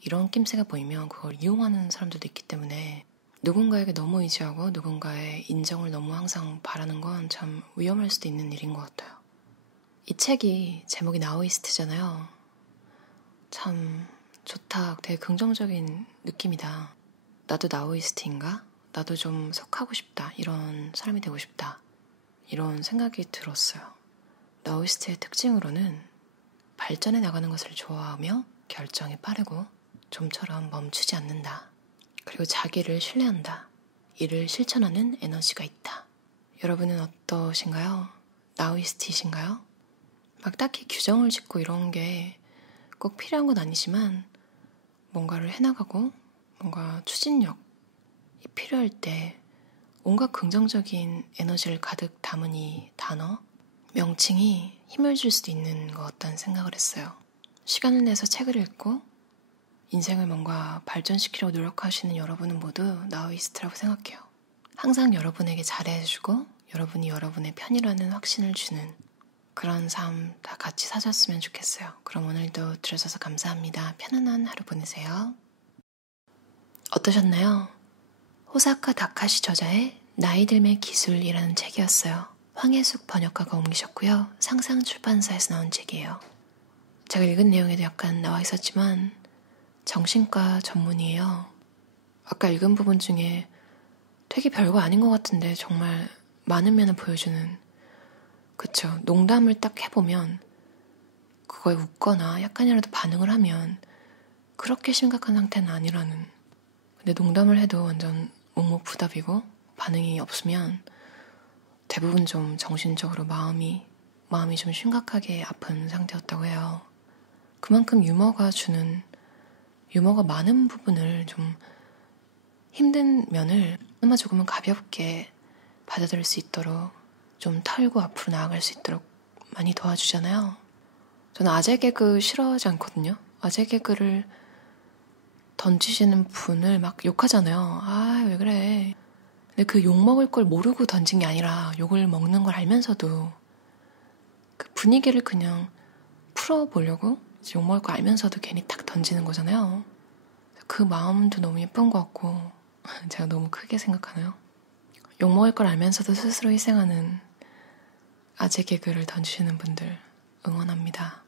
이런 낌새가 보이면 그걸 이용하는 사람들도 있기 때문에 누군가에게 너무 의지하고 누군가의 인정을 너무 항상 바라는 건 참 위험할 수도 있는 일인 것 같아요. 이 책이 제목이 나우이스트잖아요. 참 좋다. 되게 긍정적인 느낌이다. 나도 나우이스트인가? 나도 좀 속하고 싶다. 이런 사람이 되고 싶다. 이런 생각이 들었어요. 나우이스트의 특징으로는 발전해 나가는 것을 좋아하며 결정이 빠르고 좀처럼 멈추지 않는다. 그리고 자기를 신뢰한다. 이를 실천하는 에너지가 있다. 여러분은 어떠신가요? 나우이스트이신가요? 막 딱히 규정을 짓고 이런 게 꼭 필요한 건 아니지만 뭔가를 해나가고 뭔가 추진력이 필요할 때 온갖 긍정적인 에너지를 가득 담은 이 단어, 명칭이 힘을 줄 수도 있는 것 같다는 생각을 했어요. 시간을 내서 책을 읽고 인생을 뭔가 발전시키려고 노력하시는 여러분은 모두 나우이스트라고 생각해요. 항상 여러분에게 잘해주고 여러분이 여러분의 편이라는 확신을 주는 그런 삶 다 같이 사셨으면 좋겠어요. 그럼 오늘도 들어줘서 감사합니다. 편안한 하루 보내세요. 어떠셨나요? 호사카 다카시 저자의 나이 들매 기술이라는 책이었어요. 황혜숙 번역가가 옮기셨고요. 상상출판사에서 나온 책이에요. 제가 읽은 내용에도 약간 나와 있었지만 정신과 전문이에요. 아까 읽은 부분 중에 되게 별거 아닌 것 같은데 정말 많은 면을 보여주는, 그쵸, 농담을 딱 해보면 그거에 웃거나 약간이라도 반응을 하면 그렇게 심각한 상태는 아니라는. 근데 농담을 해도 완전 묵묵부답이고 반응이 없으면 대부분 좀 정신적으로 마음이 좀 심각하게 아픈 상태였다고 해요. 그만큼 유머가 많은 부분을 좀 힘든 면을 아마 조금은 가볍게 받아들일 수 있도록 좀 털고 앞으로 나아갈 수 있도록 많이 도와주잖아요. 저는 아재 개그 싫어하지 않거든요. 아재 개그를 던지시는 분을 막 욕하잖아요. 아, 왜 그래. 근데 그 욕먹을 걸 모르고 던진 게 아니라 욕을 먹는 걸 알면서도 그 분위기를 그냥 풀어보려고 욕먹을 거 알면서도 괜히 탁 던지는 거잖아요. 그 마음도 너무 예쁜 것 같고 제가 너무 크게 생각하나요? 욕먹을 걸 알면서도 스스로 희생하는 아재 개그를 던지시는 분들 응원합니다.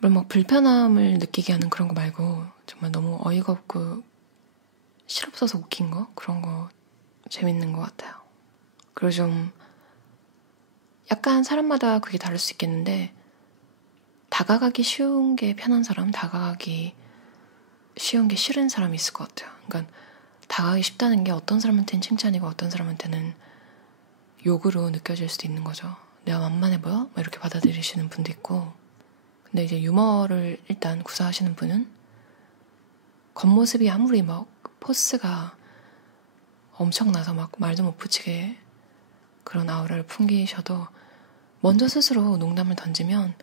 물론 막 불편함을 느끼게 하는 그런 거 말고 정말 너무 어이가 없고 실없어서 웃긴 거, 그런 거 재밌는 것 같아요. 그리고 좀 약간 사람마다 그게 다를 수 있겠는데 다가가기 쉬운 게 편한 사람, 다가가기 쉬운 게 싫은 사람이 있을 것 같아요. 그러니까 다가가기 쉽다는 게 어떤 사람한테는 칭찬이고 어떤 사람한테는 욕으로 느껴질 수도 있는 거죠. 내가 만만해 보여? 막 이렇게 받아들이시는 분도 있고. 근데 이제 유머를 일단 구사하시는 분은 겉모습이 아무리 막 포스가 엄청나서 막 말도 못 붙이게 그런 아우라를 풍기셔도 먼저 스스로 농담을 던지면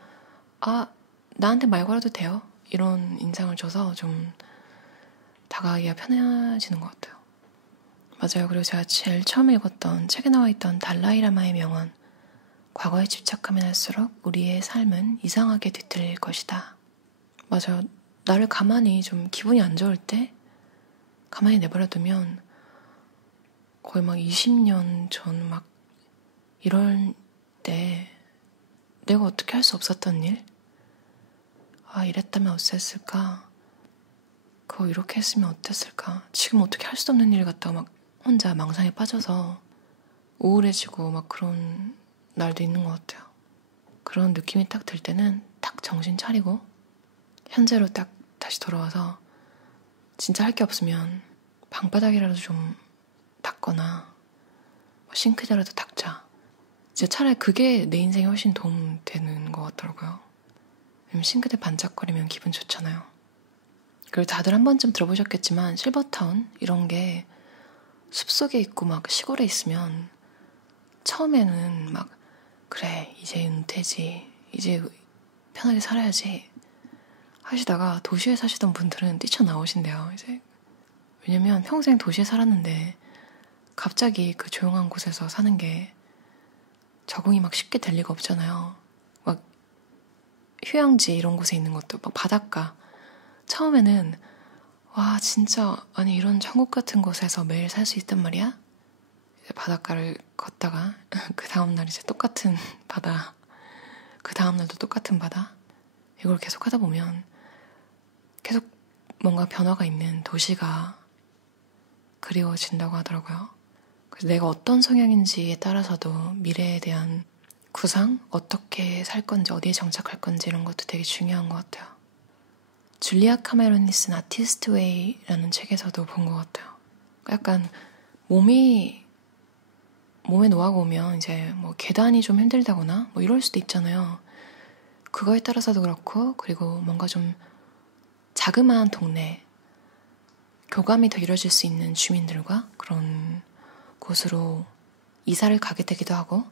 아, 나한테 말 걸어도 돼요? 이런 인상을 줘서 좀 다가가기가 편해지는 것 같아요. 맞아요. 그리고 제가 제일 처음에 읽었던 책에 나와 있던 달라이라마의 명언, 과거에 집착하면 할수록 우리의 삶은 이상하게 뒤틀릴 것이다. 맞아요. 나를 가만히 좀 기분이 안 좋을 때 가만히 내버려두면 거의 막 20년 전 막 이럴 때 내가 어떻게 할 수 없었던 일? 아, 이랬다면 어땠을까? 그거 이렇게 했으면 어땠을까? 지금 어떻게 할 수 없는 일 갖다가 막 혼자 망상에 빠져서 우울해지고 막 그런 날도 있는 것 같아요. 그런 느낌이 딱 들 때는 딱 정신 차리고 현재로 딱 다시 돌아와서 진짜 할 게 없으면 방바닥이라도 좀 닦거나 싱크대라도 닦자. 이제 차라리 그게 내 인생에 훨씬 도움되는 것 같더라고요. 왜냐면 싱크대 반짝거리면 기분 좋잖아요. 그리고 다들 한 번쯤 들어보셨겠지만 실버타운 이런 게 숲속에 있고 막 시골에 있으면 처음에는 막 그래 이제 은퇴지, 이제 편하게 살아야지 하시다가 도시에 사시던 분들은 뛰쳐나오신대요. 이제 왜냐면 평생 도시에 살았는데 갑자기 그 조용한 곳에서 사는 게 적응이 막 쉽게 될 리가 없잖아요. 막 휴양지 이런 곳에 있는 것도 막 바닷가 처음에는 와 진짜 아니 이런 천국 같은 곳에서 매일 살 수 있단 말이야? 이제 바닷가를 걷다가 그 다음날 이제 똑같은 바다, 그 다음날도 똑같은 바다, 이걸 계속 하다 보면 계속 뭔가 변화가 있는 도시가 그리워진다고 하더라고요. 그래서 내가 어떤 성향인지에 따라서도 미래에 대한 구상, 어떻게 살 건지, 어디에 정착할 건지 이런 것도 되게 중요한 것 같아요. 줄리아 카메론이 쓴 아티스트 웨이라는 책에서도 본 것 같아요. 약간 몸에 노화가 오면 이제 뭐 계단이 좀 힘들다거나 뭐 이럴 수도 있잖아요. 그거에 따라서도 그렇고, 그리고 뭔가 좀 자그마한 동네, 교감이 더 이루어질 수 있는 주민들과 그런 곳으로 이사를 가게 되기도 하고,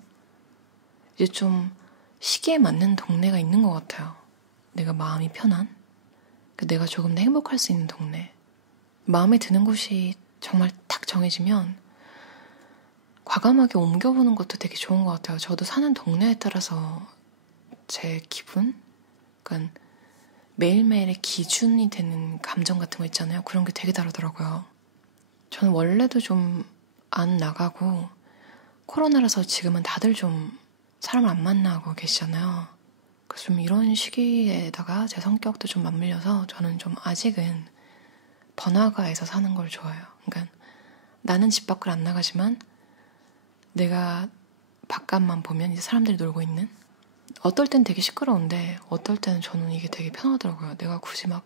이제 좀 시기에 맞는 동네가 있는 것 같아요. 내가 마음이 편한, 내가 조금 더 행복할 수 있는 동네. 마음에 드는 곳이 정말 딱 정해지면 과감하게 옮겨보는 것도 되게 좋은 것 같아요. 저도 사는 동네에 따라서 제 기분? 그러니까 매일매일의 기준이 되는 감정 같은 거 있잖아요. 그런 게 되게 다르더라고요. 저는 원래도 좀 안 나가고 코로나라서 지금은 다들 좀 사람을 안 만나고 계시잖아요. 그래서 좀 이런 시기에다가 제 성격도 좀 맞물려서 저는 좀 아직은 번화가에서 사는 걸 좋아해요. 그러니까 나는 집 밖을 안 나가지만 내가 바깥만 보면 이제 사람들이 놀고 있는? 어떨 땐 되게 시끄러운데 어떨 때는 저는 이게 되게 편하더라고요. 내가 굳이 막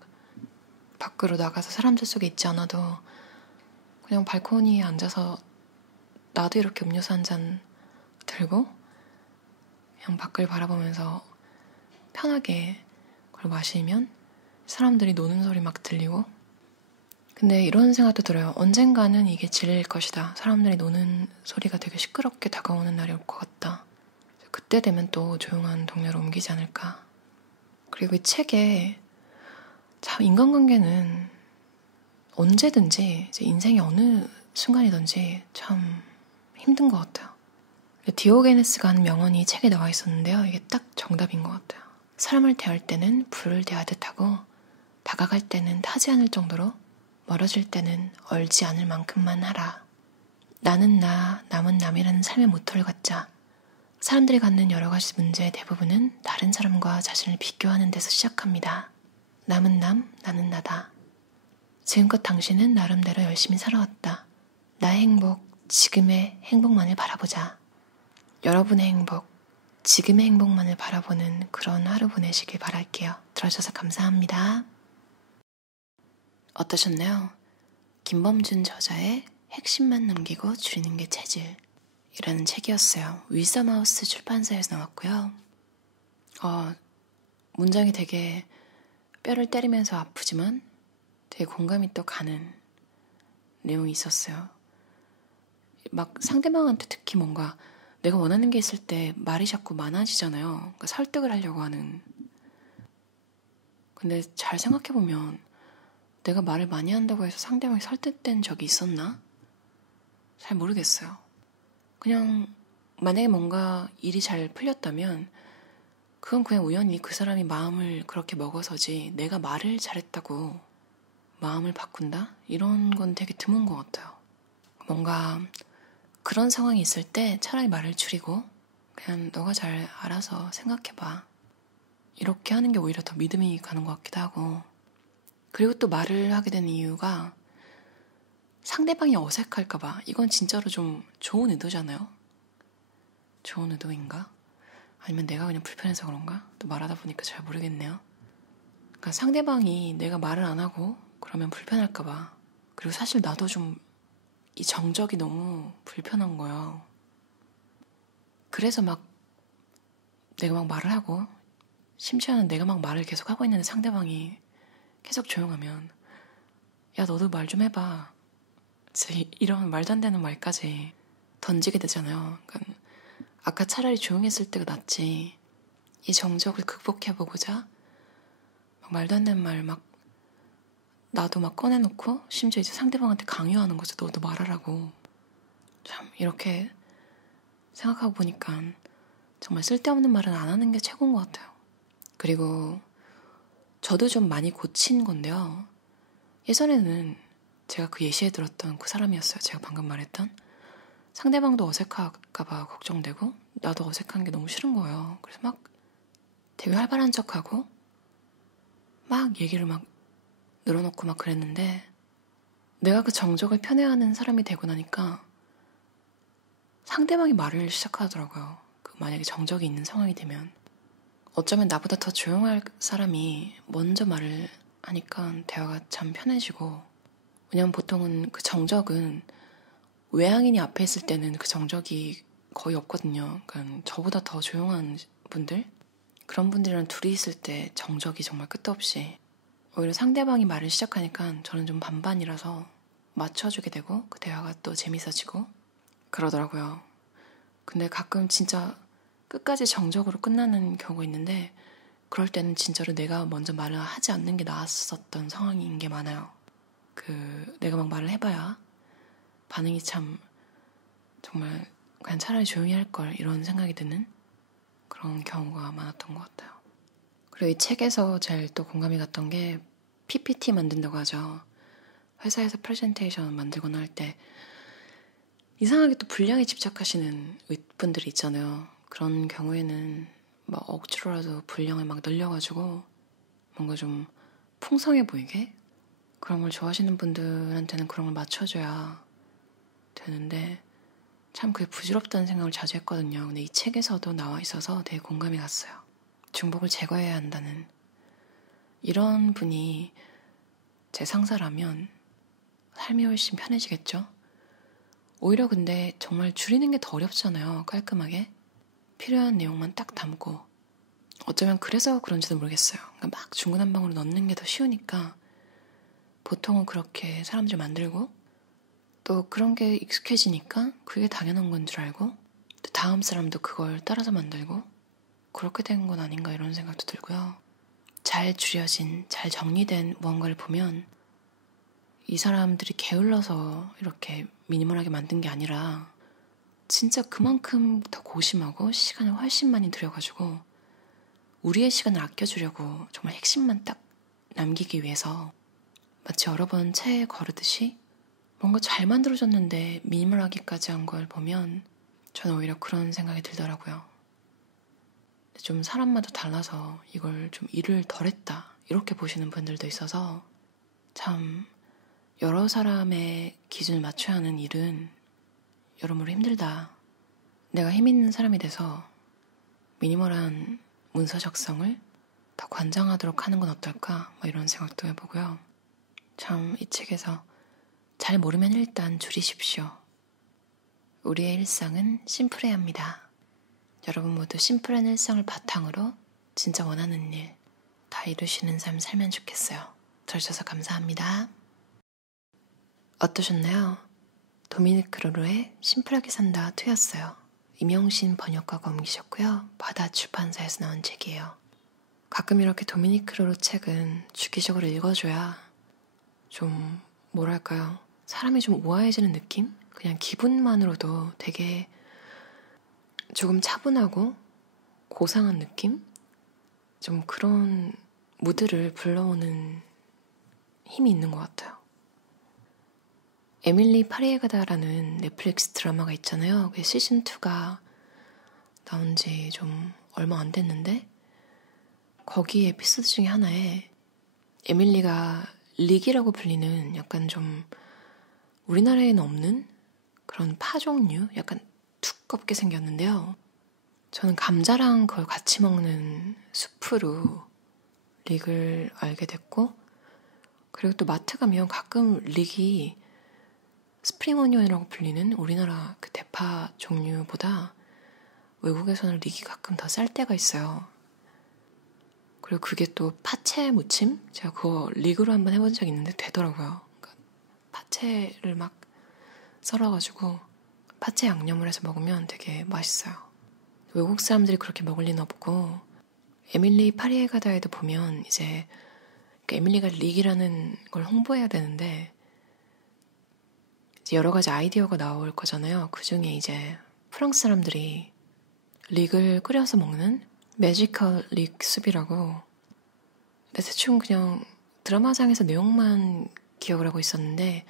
밖으로 나가서 사람들 속에 있지 않아도 그냥 발코니에 앉아서 나도 이렇게 음료수 한 잔 들고 그냥 밖을 바라보면서 편하게 그걸 마시면 사람들이 노는 소리 막 들리고 근데 이런 생각도 들어요. 언젠가는 이게 질릴 것이다. 사람들이 노는 소리가 되게 시끄럽게 다가오는 날이 올 것 같다. 그때 되면 또 조용한 동네로 옮기지 않을까. 그리고 이 책에 참 인간관계는 언제든지 이제 인생의 어느 순간이든지 참 힘든 것 같아요. 디오게네스가 한 명언이 이 책에 나와 있었는데요. 이게 딱 정답인 것 같아요. 사람을 대할 때는 불을 대하듯 하고 다가갈 때는 타지 않을 정도로 멀어질 때는 얼지 않을 만큼만 하라. 나는 나, 남은 남이라는 삶의 모토를 갖자. 사람들이 갖는 여러 가지 문제의 대부분은 다른 사람과 자신을 비교하는 데서 시작합니다. 남은 남, 나는 나다. 지금껏 당신은 나름대로 열심히 살아왔다. 나의 행복, 지금의 행복만을 바라보자. 여러분의 행복, 지금의 행복만을 바라보는 그런 하루 보내시길 바랄게요. 들어주셔서 감사합니다. 어떠셨나요? 김범준 저자의 핵심만 남기고 줄이는 게 체질 이라는 책이었어요. 위서마우스 출판사에서 나왔고요. 문장이 되게 뼈를 때리면서 아프지만 되게 공감이 또 가는 내용이 있었어요. 막 상대방한테 특히 뭔가 내가 원하는 게 있을 때 말이 자꾸 많아지잖아요. 그러니까 설득을 하려고 하는. 근데 잘 생각해보면 내가 말을 많이 한다고 해서 상대방이 설득된 적이 있었나? 잘 모르겠어요. 그냥 만약에 뭔가 일이 잘 풀렸다면 그건 그냥 우연히 그 사람이 마음을 그렇게 먹어서지 내가 말을 잘했다고 마음을 바꾼다? 이런 건 되게 드문 것 같아요. 뭔가 그런 상황이 있을 때 차라리 말을 줄이고 그냥 너가 잘 알아서 생각해봐. 이렇게 하는 게 오히려 더 믿음이 가는 것 같기도 하고 그리고 또 말을 하게 된 이유가 상대방이 어색할까봐. 이건 진짜로 좀 좋은 의도잖아요. 좋은 의도인가? 아니면 내가 그냥 불편해서 그런가? 또 말하다 보니까 잘 모르겠네요. 그러니까 상대방이 내가 말을 안 하고 그러면 불편할까봐. 그리고 사실 나도 좀 이 정적이 너무 불편한 거예요. 그래서 막 내가 막 말을 하고 심지어는 내가 막 말을 계속 하고 있는데 상대방이 계속 조용하면 야 너도 말 좀 해봐. 진짜 이런 말도 안 되는 말까지 던지게 되잖아요. 그러니까 아까 차라리 조용했을 때가 낫지. 이 정적을 극복해보고자 막 말도 안 되는 말 막 나도 막 꺼내놓고 심지어 이제 상대방한테 강요하는 거죠. 너도 말하라고. 참 이렇게 생각하고 보니까 정말 쓸데없는 말은 안 하는 게 최고인 것 같아요. 그리고 저도 좀 많이 고친 건데요. 예전에는 제가 그 예시에 들었던 그 사람이었어요. 제가 방금 말했던. 상대방도 어색할까봐 걱정되고 나도 어색한 게 너무 싫은 거예요. 그래서 막 되게 활발한 척하고 막 얘기를 막 늘어놓고 막 그랬는데 내가 그 정적을 편애하는 사람이 되고 나니까 상대방이 말을 시작하더라고요. 그 만약에 정적이 있는 상황이 되면 어쩌면 나보다 더 조용할 사람이 먼저 말을 하니까 대화가 참 편해지고 왜냐면 보통은 그 정적은 외향인이 앞에 있을 때는 그 정적이 거의 없거든요. 그러니까 저보다 더 조용한 분들 그런 분들이랑 둘이 있을 때 정적이 정말 끝도 없이 오히려 상대방이 말을 시작하니까 저는 좀 반반이라서 맞춰주게 되고 그 대화가 또 재밌어지고 그러더라고요. 근데 가끔 진짜 끝까지 정적으로 끝나는 경우가 있는데 그럴 때는 진짜로 내가 먼저 말을 하지 않는 게 나았었던 상황인 게 많아요. 내가 막 말을 해봐야 반응이 참 정말 그냥 차라리 조용히 할 걸 이런 생각이 드는 그런 경우가 많았던 것 같아요. 그리고 이 책에서 제일 또 공감이 갔던 게 PPT 만든다고 하죠. 회사에서 프레젠테이션 만들거나 할 때 이상하게 또 분량에 집착하시는 윗분들이 있잖아요. 그런 경우에는 막 억지로라도 분량을 막 늘려가지고 뭔가 좀 풍성해 보이게 그런 걸 좋아하시는 분들한테는 그런 걸 맞춰줘야 되는데 참 그게 부질없다는 생각을 자주 했거든요. 근데 이 책에서도 나와 있어서 되게 공감이 갔어요. 중복을 제거해야 한다는 이런 분이 제 상사라면 삶이 훨씬 편해지겠죠? 오히려 근데 정말 줄이는 게 더 어렵잖아요. 깔끔하게. 필요한 내용만 딱 담고. 어쩌면 그래서 그런지도 모르겠어요. 그러니까 막 중구난방으로 넣는 게 더 쉬우니까 보통은 그렇게 사람들 만들고 또 그런 게 익숙해지니까 그게 당연한 건 줄 알고 또 다음 사람도 그걸 따라서 만들고 그렇게 된 건 아닌가 이런 생각도 들고요. 잘 줄여진, 잘 정리된 무언가를 보면 이 사람들이 게을러서 이렇게 미니멀하게 만든 게 아니라 진짜 그만큼 더 고심하고 시간을 훨씬 많이 들여가지고 우리의 시간을 아껴주려고 정말 핵심만 딱 남기기 위해서 마치 여러 번 체에 거르듯이 뭔가 잘 만들어졌는데 미니멀하기까지 한 걸 보면 저는 오히려 그런 생각이 들더라고요. 좀 사람마다 달라서 이걸 좀 일을 덜 했다 이렇게 보시는 분들도 있어서 참 여러 사람의 기준을 맞춰야 하는 일은 여러모로 힘들다. 내가 힘 있는 사람이 돼서 미니멀한 문서 작성을 더 관장하도록 하는 건 어떨까? 뭐 이런 생각도 해보고요. 참 이 책에서 잘 모르면 일단 줄이십시오. 우리의 일상은 심플해야 합니다. 여러분 모두 심플한 일상을 바탕으로 진짜 원하는 일 다 이루시는 삶 살면 좋겠어요. 들어주셔서 감사합니다. 어떠셨나요? 도미니크 로로의 심플하게 산다 2였어요. 임영신 번역가가 옮기셨고요. 바다 출판사에서 나온 책이에요. 가끔 이렇게 도미니크 로로 책은 주기적으로 읽어줘야 좀 뭐랄까요? 사람이 좀 우아해지는 느낌? 그냥 기분만으로도 되게 조금 차분하고 고상한 느낌? 좀 그런 무드를 불러오는 힘이 있는 것 같아요. 에밀리 파리에 가다라는 넷플릭스 드라마가 있잖아요. 그게 시즌2가 나온 지 좀 얼마 안 됐는데 거기 에피소드 중에 하나에 에밀리가 릭이라고 불리는 약간 좀 우리나라에는 없는 그런 파 종류? 약간 두껍게 생겼는데요. 저는 감자랑 그걸 같이 먹는 수프로 릭을 알게 됐고 그리고 또 마트 가면 가끔 릭이 스프링 오니언이라고 불리는 우리나라 그 대파 종류보다 외국에서는 릭이 가끔 더 쌀 때가 있어요. 그리고 그게 또 파채 무침? 제가 그거 릭으로 한번 해본 적이 있는데 되더라고요. 그러니까 파채를 막 썰어가지고 파채 양념을 해서 먹으면 되게 맛있어요. 외국 사람들이 그렇게 먹을 리는 없고 에밀리 파리에 가다에도 보면 이제 에밀리가 릭이라는 걸 홍보해야 되는데 이제 여러 가지 아이디어가 나올 거잖아요. 그 중에 이제 프랑스 사람들이 릭을 끓여서 먹는 매지컬 릭 숲이라고. 근데 대충 그냥 드라마상에서 내용만 기억을 하고 있었는데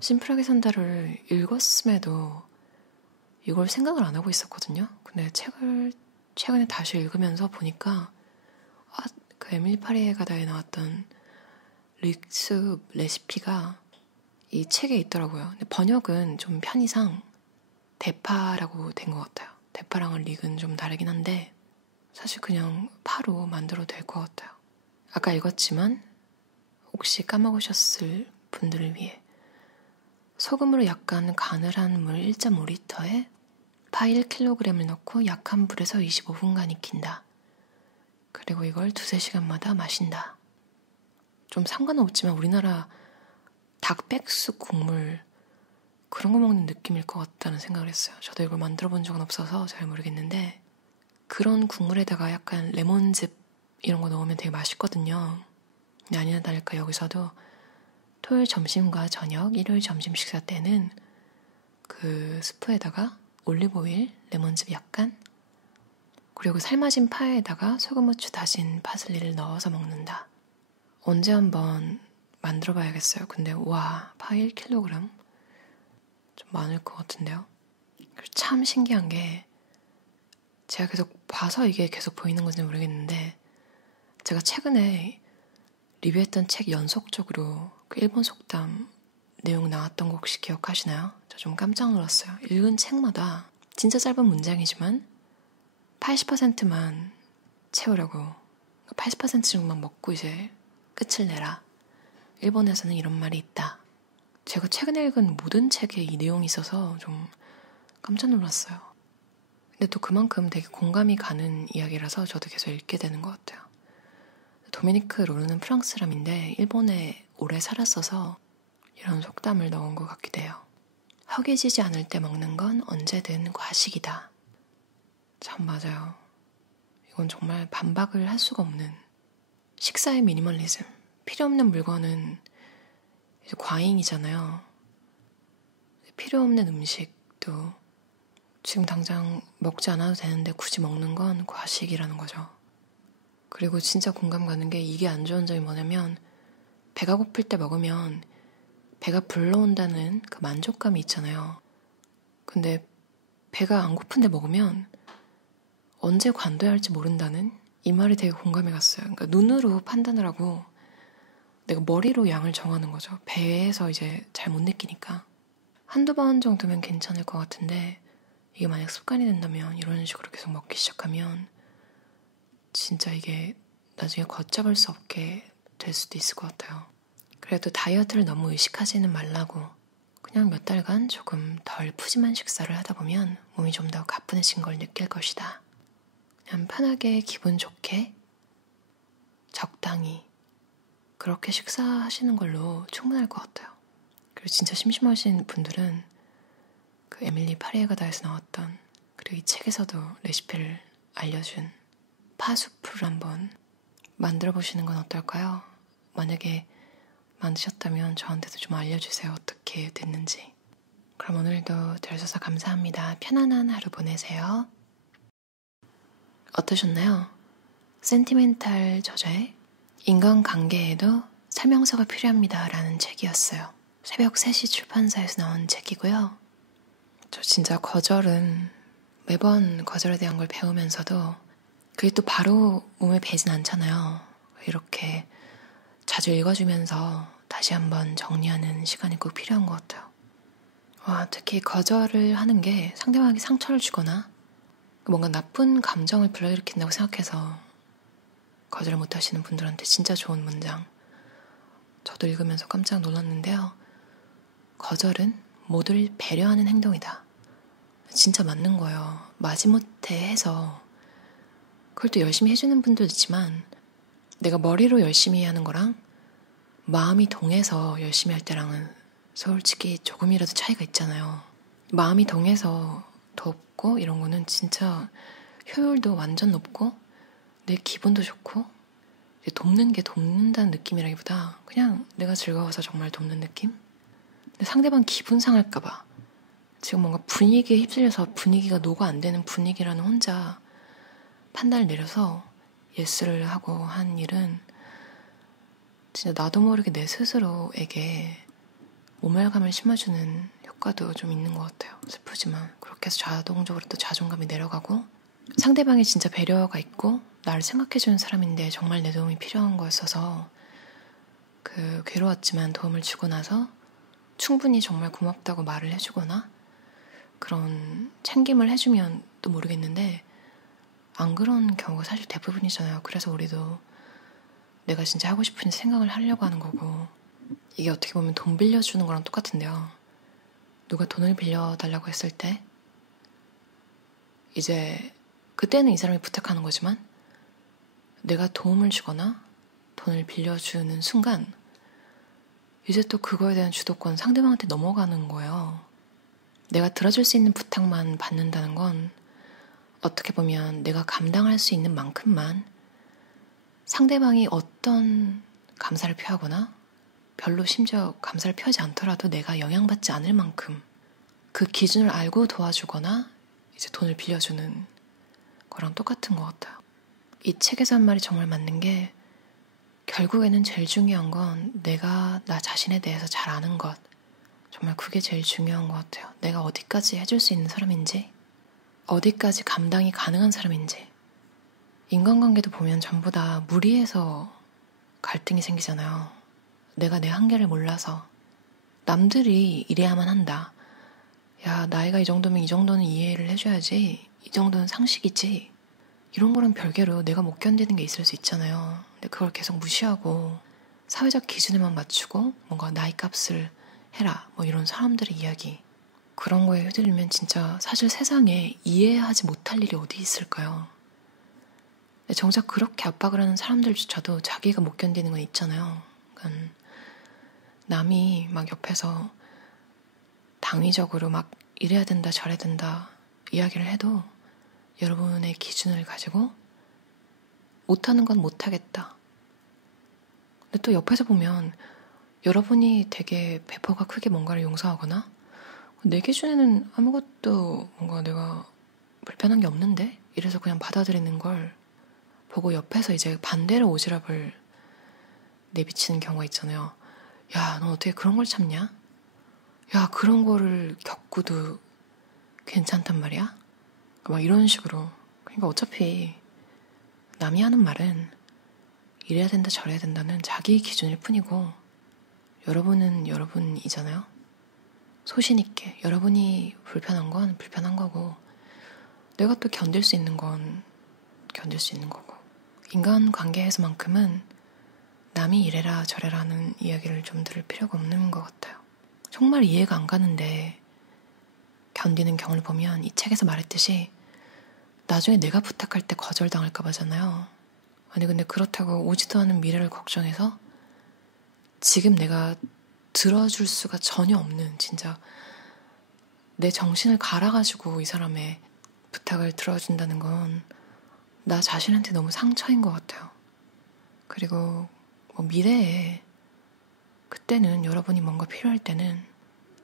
심플하게 산다를 읽었음에도 이걸 생각을 안 하고 있었거든요. 근데 책을 최근에 다시 읽으면서 보니까 그 에밀리 파리에 가다에 나왔던 릭숲 레시피가 이 책에 있더라고요. 근데 번역은 좀 편의상 대파라고 된 것 같아요. 대파랑은 릭은 좀 다르긴 한데 사실 그냥 파로 만들어도 될 것 같아요. 아까 읽었지만 혹시 까먹으셨을 분들을 위해 소금으로 약간 간을 한 물 1.5리터에 파 1kg을 넣고 약한 불에서 25분간 익힌다. 그리고 이걸 2-3시간마다 마신다. 좀 상관은 없지만 우리나라 닭백숙 국물 그런 거 먹는 느낌일 것 같다는 생각을 했어요. 저도 이걸 만들어 본 적은 없어서 잘 모르겠는데 그런 국물에다가 약간 레몬즙 이런 거 넣으면 되게 맛있거든요. 근데 아니나 다를까 여기서도 토요일 점심과 저녁, 일요일 점심 식사 때는 그 스프에다가 올리브오일, 레몬즙 약간 그리고 삶아진 파에다가 소금, 후추 다진 파슬리를 넣어서 먹는다. 언제 한번 만들어 봐야겠어요. 근데 와, 파 1kg? 좀 많을 것 같은데요. 그리고 참 신기한 게 제가 계속 봐서 이게 계속 보이는 건지 모르겠는데 제가 최근에 리뷰했던 책 연속적으로 그 일본 속담 내용 나왔던 거 혹시 기억하시나요? 저 좀 깜짝 놀랐어요. 읽은 책마다 진짜 짧은 문장이지만 80%만 채우려고 80%씩만 먹고 이제 끝을 내라. 일본에서는 이런 말이 있다. 제가 최근에 읽은 모든 책에 이 내용이 있어서 좀 깜짝 놀랐어요. 근데 또 그만큼 되게 공감이 가는 이야기라서 저도 계속 읽게 되는 것 같아요. 도미니크 로르는 프랑스 사람인데 일본에 오래 살았어서 이런 속담을 넣은 것 같기도 해요. 허기지지 않을 때 먹는 건 언제든 과식이다. 참 맞아요. 이건 정말 반박을 할 수가 없는 식사의 미니멀리즘. 필요 없는 물건은 이제 과잉이잖아요. 필요 없는 음식도 지금 당장 먹지 않아도 되는데 굳이 먹는 건 과식이라는 거죠. 그리고 진짜 공감 가는 게 이게 안 좋은 점이 뭐냐면 배가 고플 때 먹으면 배가 불러온다는 그 만족감이 있잖아요. 근데 배가 안 고픈데 먹으면 언제 관둬야 할지 모른다는 이 말이 되게 공감이 갔어요. 그러니까 눈으로 판단을 하고 내가 머리로 양을 정하는 거죠. 배에서 이제 잘 못 느끼니까. 한두 번 정도면 괜찮을 것 같은데 이게 만약 습관이 된다면 이런 식으로 계속 먹기 시작하면 진짜 이게 나중에 걷잡을 수 없게 될 수도 있을 것 같아요. 그래도 다이어트를 너무 의식하지는 말라고 그냥 몇 달간 조금 덜 푸짐한 식사를 하다 보면 몸이 좀 더 가뿐해진 걸 느낄 것이다. 그냥 편하게 기분 좋게 적당히 그렇게 식사하시는 걸로 충분할 것 같아요. 그리고 진짜 심심하신 분들은 그 에밀리 파리에가다에서 나왔던 그리고 이 책에서도 레시피를 알려준 파수프를 한번 만들어 보시는 건 어떨까요? 만약에 만드셨다면 저한테도 좀 알려주세요. 어떻게 됐는지. 그럼 오늘도 들어주셔서 감사합니다. 편안한 하루 보내세요. 어떠셨나요? 센티멘탈 저자의 인간관계에도 설명서가 필요합니다 라는 책이었어요. 새벽 3시 출판사에서 나온 책이고요. 저 진짜 거절은 매번 거절에 대한 걸 배우면서도 그게 또 바로 몸에 배진 않잖아요. 이렇게 자주 읽어주면서 다시 한번 정리하는 시간이 꼭 필요한 것 같아요. 와, 특히 거절을 하는 게 상대방에게 상처를 주거나 뭔가 나쁜 감정을 불러일으킨다고 생각해서 거절을 못 하시는 분들한테 진짜 좋은 문장. 저도 읽으면서 깜짝 놀랐는데요. 거절은 모두를 배려하는 행동이다. 진짜 맞는 거예요. 마지못해 해서 그걸 또 열심히 해주는 분도 있지만 내가 머리로 열심히 하는 거랑 마음이 동해서 열심히 할 때랑은 솔직히 조금이라도 차이가 있잖아요. 마음이 동해서 돕고 이런 거는 진짜 효율도 완전 높고 내 기분도 좋고 돕는 게 돕는다는 느낌이라기보다 그냥 내가 즐거워서 정말 돕는 느낌? 근데 상대방 기분 상할까봐 지금 뭔가 분위기에 휩쓸려서 분위기가 녹아 안 되는 분위기라는 혼자 판단을 내려서 예스를 하고 한 일은 진짜 나도 모르게 내 스스로에게 모멸감을 심어주는 효과도 좀 있는 것 같아요. 슬프지만 그렇게 해서 자동적으로 또 자존감이 내려가고 상대방이 진짜 배려가 있고 나를 생각해주는 사람인데 정말 내 도움이 필요한 거였어서 그 괴로웠지만 도움을 주고 나서 충분히 정말 고맙다고 말을 해주거나 그런 챙김을 해주면 또 모르겠는데 안 그런 경우가 사실 대부분이잖아요. 그래서 우리도 내가 진짜 하고 싶은 생각을 하려고 하는 거고 이게 어떻게 보면 돈 빌려주는 거랑 똑같은데요. 누가 돈을 빌려달라고 했을 때 이제 그때는 이 사람이 부탁하는 거지만 내가 도움을 주거나 돈을 빌려주는 순간 이제 또 그거에 대한 주도권 상대방한테 넘어가는 거예요. 내가 들어줄 수 있는 부탁만 받는다는 건 어떻게 보면 내가 감당할 수 있는 만큼만 상대방이 어떤 감사를 표하거나 별로 심지어 감사를 표하지 않더라도 내가 영향받지 않을 만큼 그 기준을 알고 도와주거나 이제 돈을 빌려주는 거랑 똑같은 것 같아요. 이 책에서 한 말이 정말 맞는 게 결국에는 제일 중요한 건 내가 나 자신에 대해서 잘 아는 것. 정말 그게 제일 중요한 것 같아요. 내가 어디까지 해줄 수 있는 사람인지, 어디까지 감당이 가능한 사람인지. 인간관계도 보면 전부 다 무리해서 갈등이 생기잖아요. 내가 내 한계를 몰라서 남들이 이래야만 한다. 야, 나이가 이 정도면 이 정도는 이해를 해줘야지. 이 정도는 상식이지. 이런 거랑 별개로 내가 못 견디는 게 있을 수 있잖아요. 근데 그걸 계속 무시하고 사회적 기준에만 맞추고 뭔가 나이 값을 해라. 뭐 이런 사람들의 이야기. 그런 거에 휘둘리면 진짜 사실 세상에 이해하지 못할 일이 어디 있을까요? 근데 정작 그렇게 압박을 하는 사람들조차도 자기가 못 견디는 건 있잖아요. 그러니까 남이 막 옆에서 당위적으로 막 이래야 된다 저래야 된다 이야기를 해도 여러분의 기준을 가지고 못하는 건 못하겠다. 근데 또 옆에서 보면 여러분이 되게 배포가 크게 뭔가를 용서하거나 내 기준에는 아무것도 뭔가 내가 불편한 게 없는데? 이래서 그냥 받아들이는 걸 보고 옆에서 이제 반대로 오지랖을 내비치는 경우가 있잖아요. 야, 넌 어떻게 그런 걸 참냐? 야, 그런 거를 겪고도 괜찮단 말이야? 막 이런 식으로. 그러니까 어차피 남이 하는 말은 이래야 된다 저래야 된다는 자기 기준일 뿐이고 여러분은 여러분이잖아요. 소신 있게 여러분이 불편한 건 불편한 거고 내가 또 견딜 수 있는 건 견딜 수 있는 거고 인간관계에서만큼은 남이 이래라 저래라는 이야기를 좀 들을 필요가 없는 것 같아요. 정말 이해가 안 가는데 견디는 경우를 보면 이 책에서 말했듯이 나중에 내가 부탁할 때 거절당할까 봐잖아요. 아니 근데 그렇다고 오지도 않은 미래를 걱정해서 지금 내가 들어줄 수가 전혀 없는 진짜 내 정신을 갈아가지고 이 사람의 부탁을 들어준다는 건 나 자신한테 너무 상처인 것 같아요. 그리고 뭐 미래에 그때는 여러분이 뭔가 필요할 때는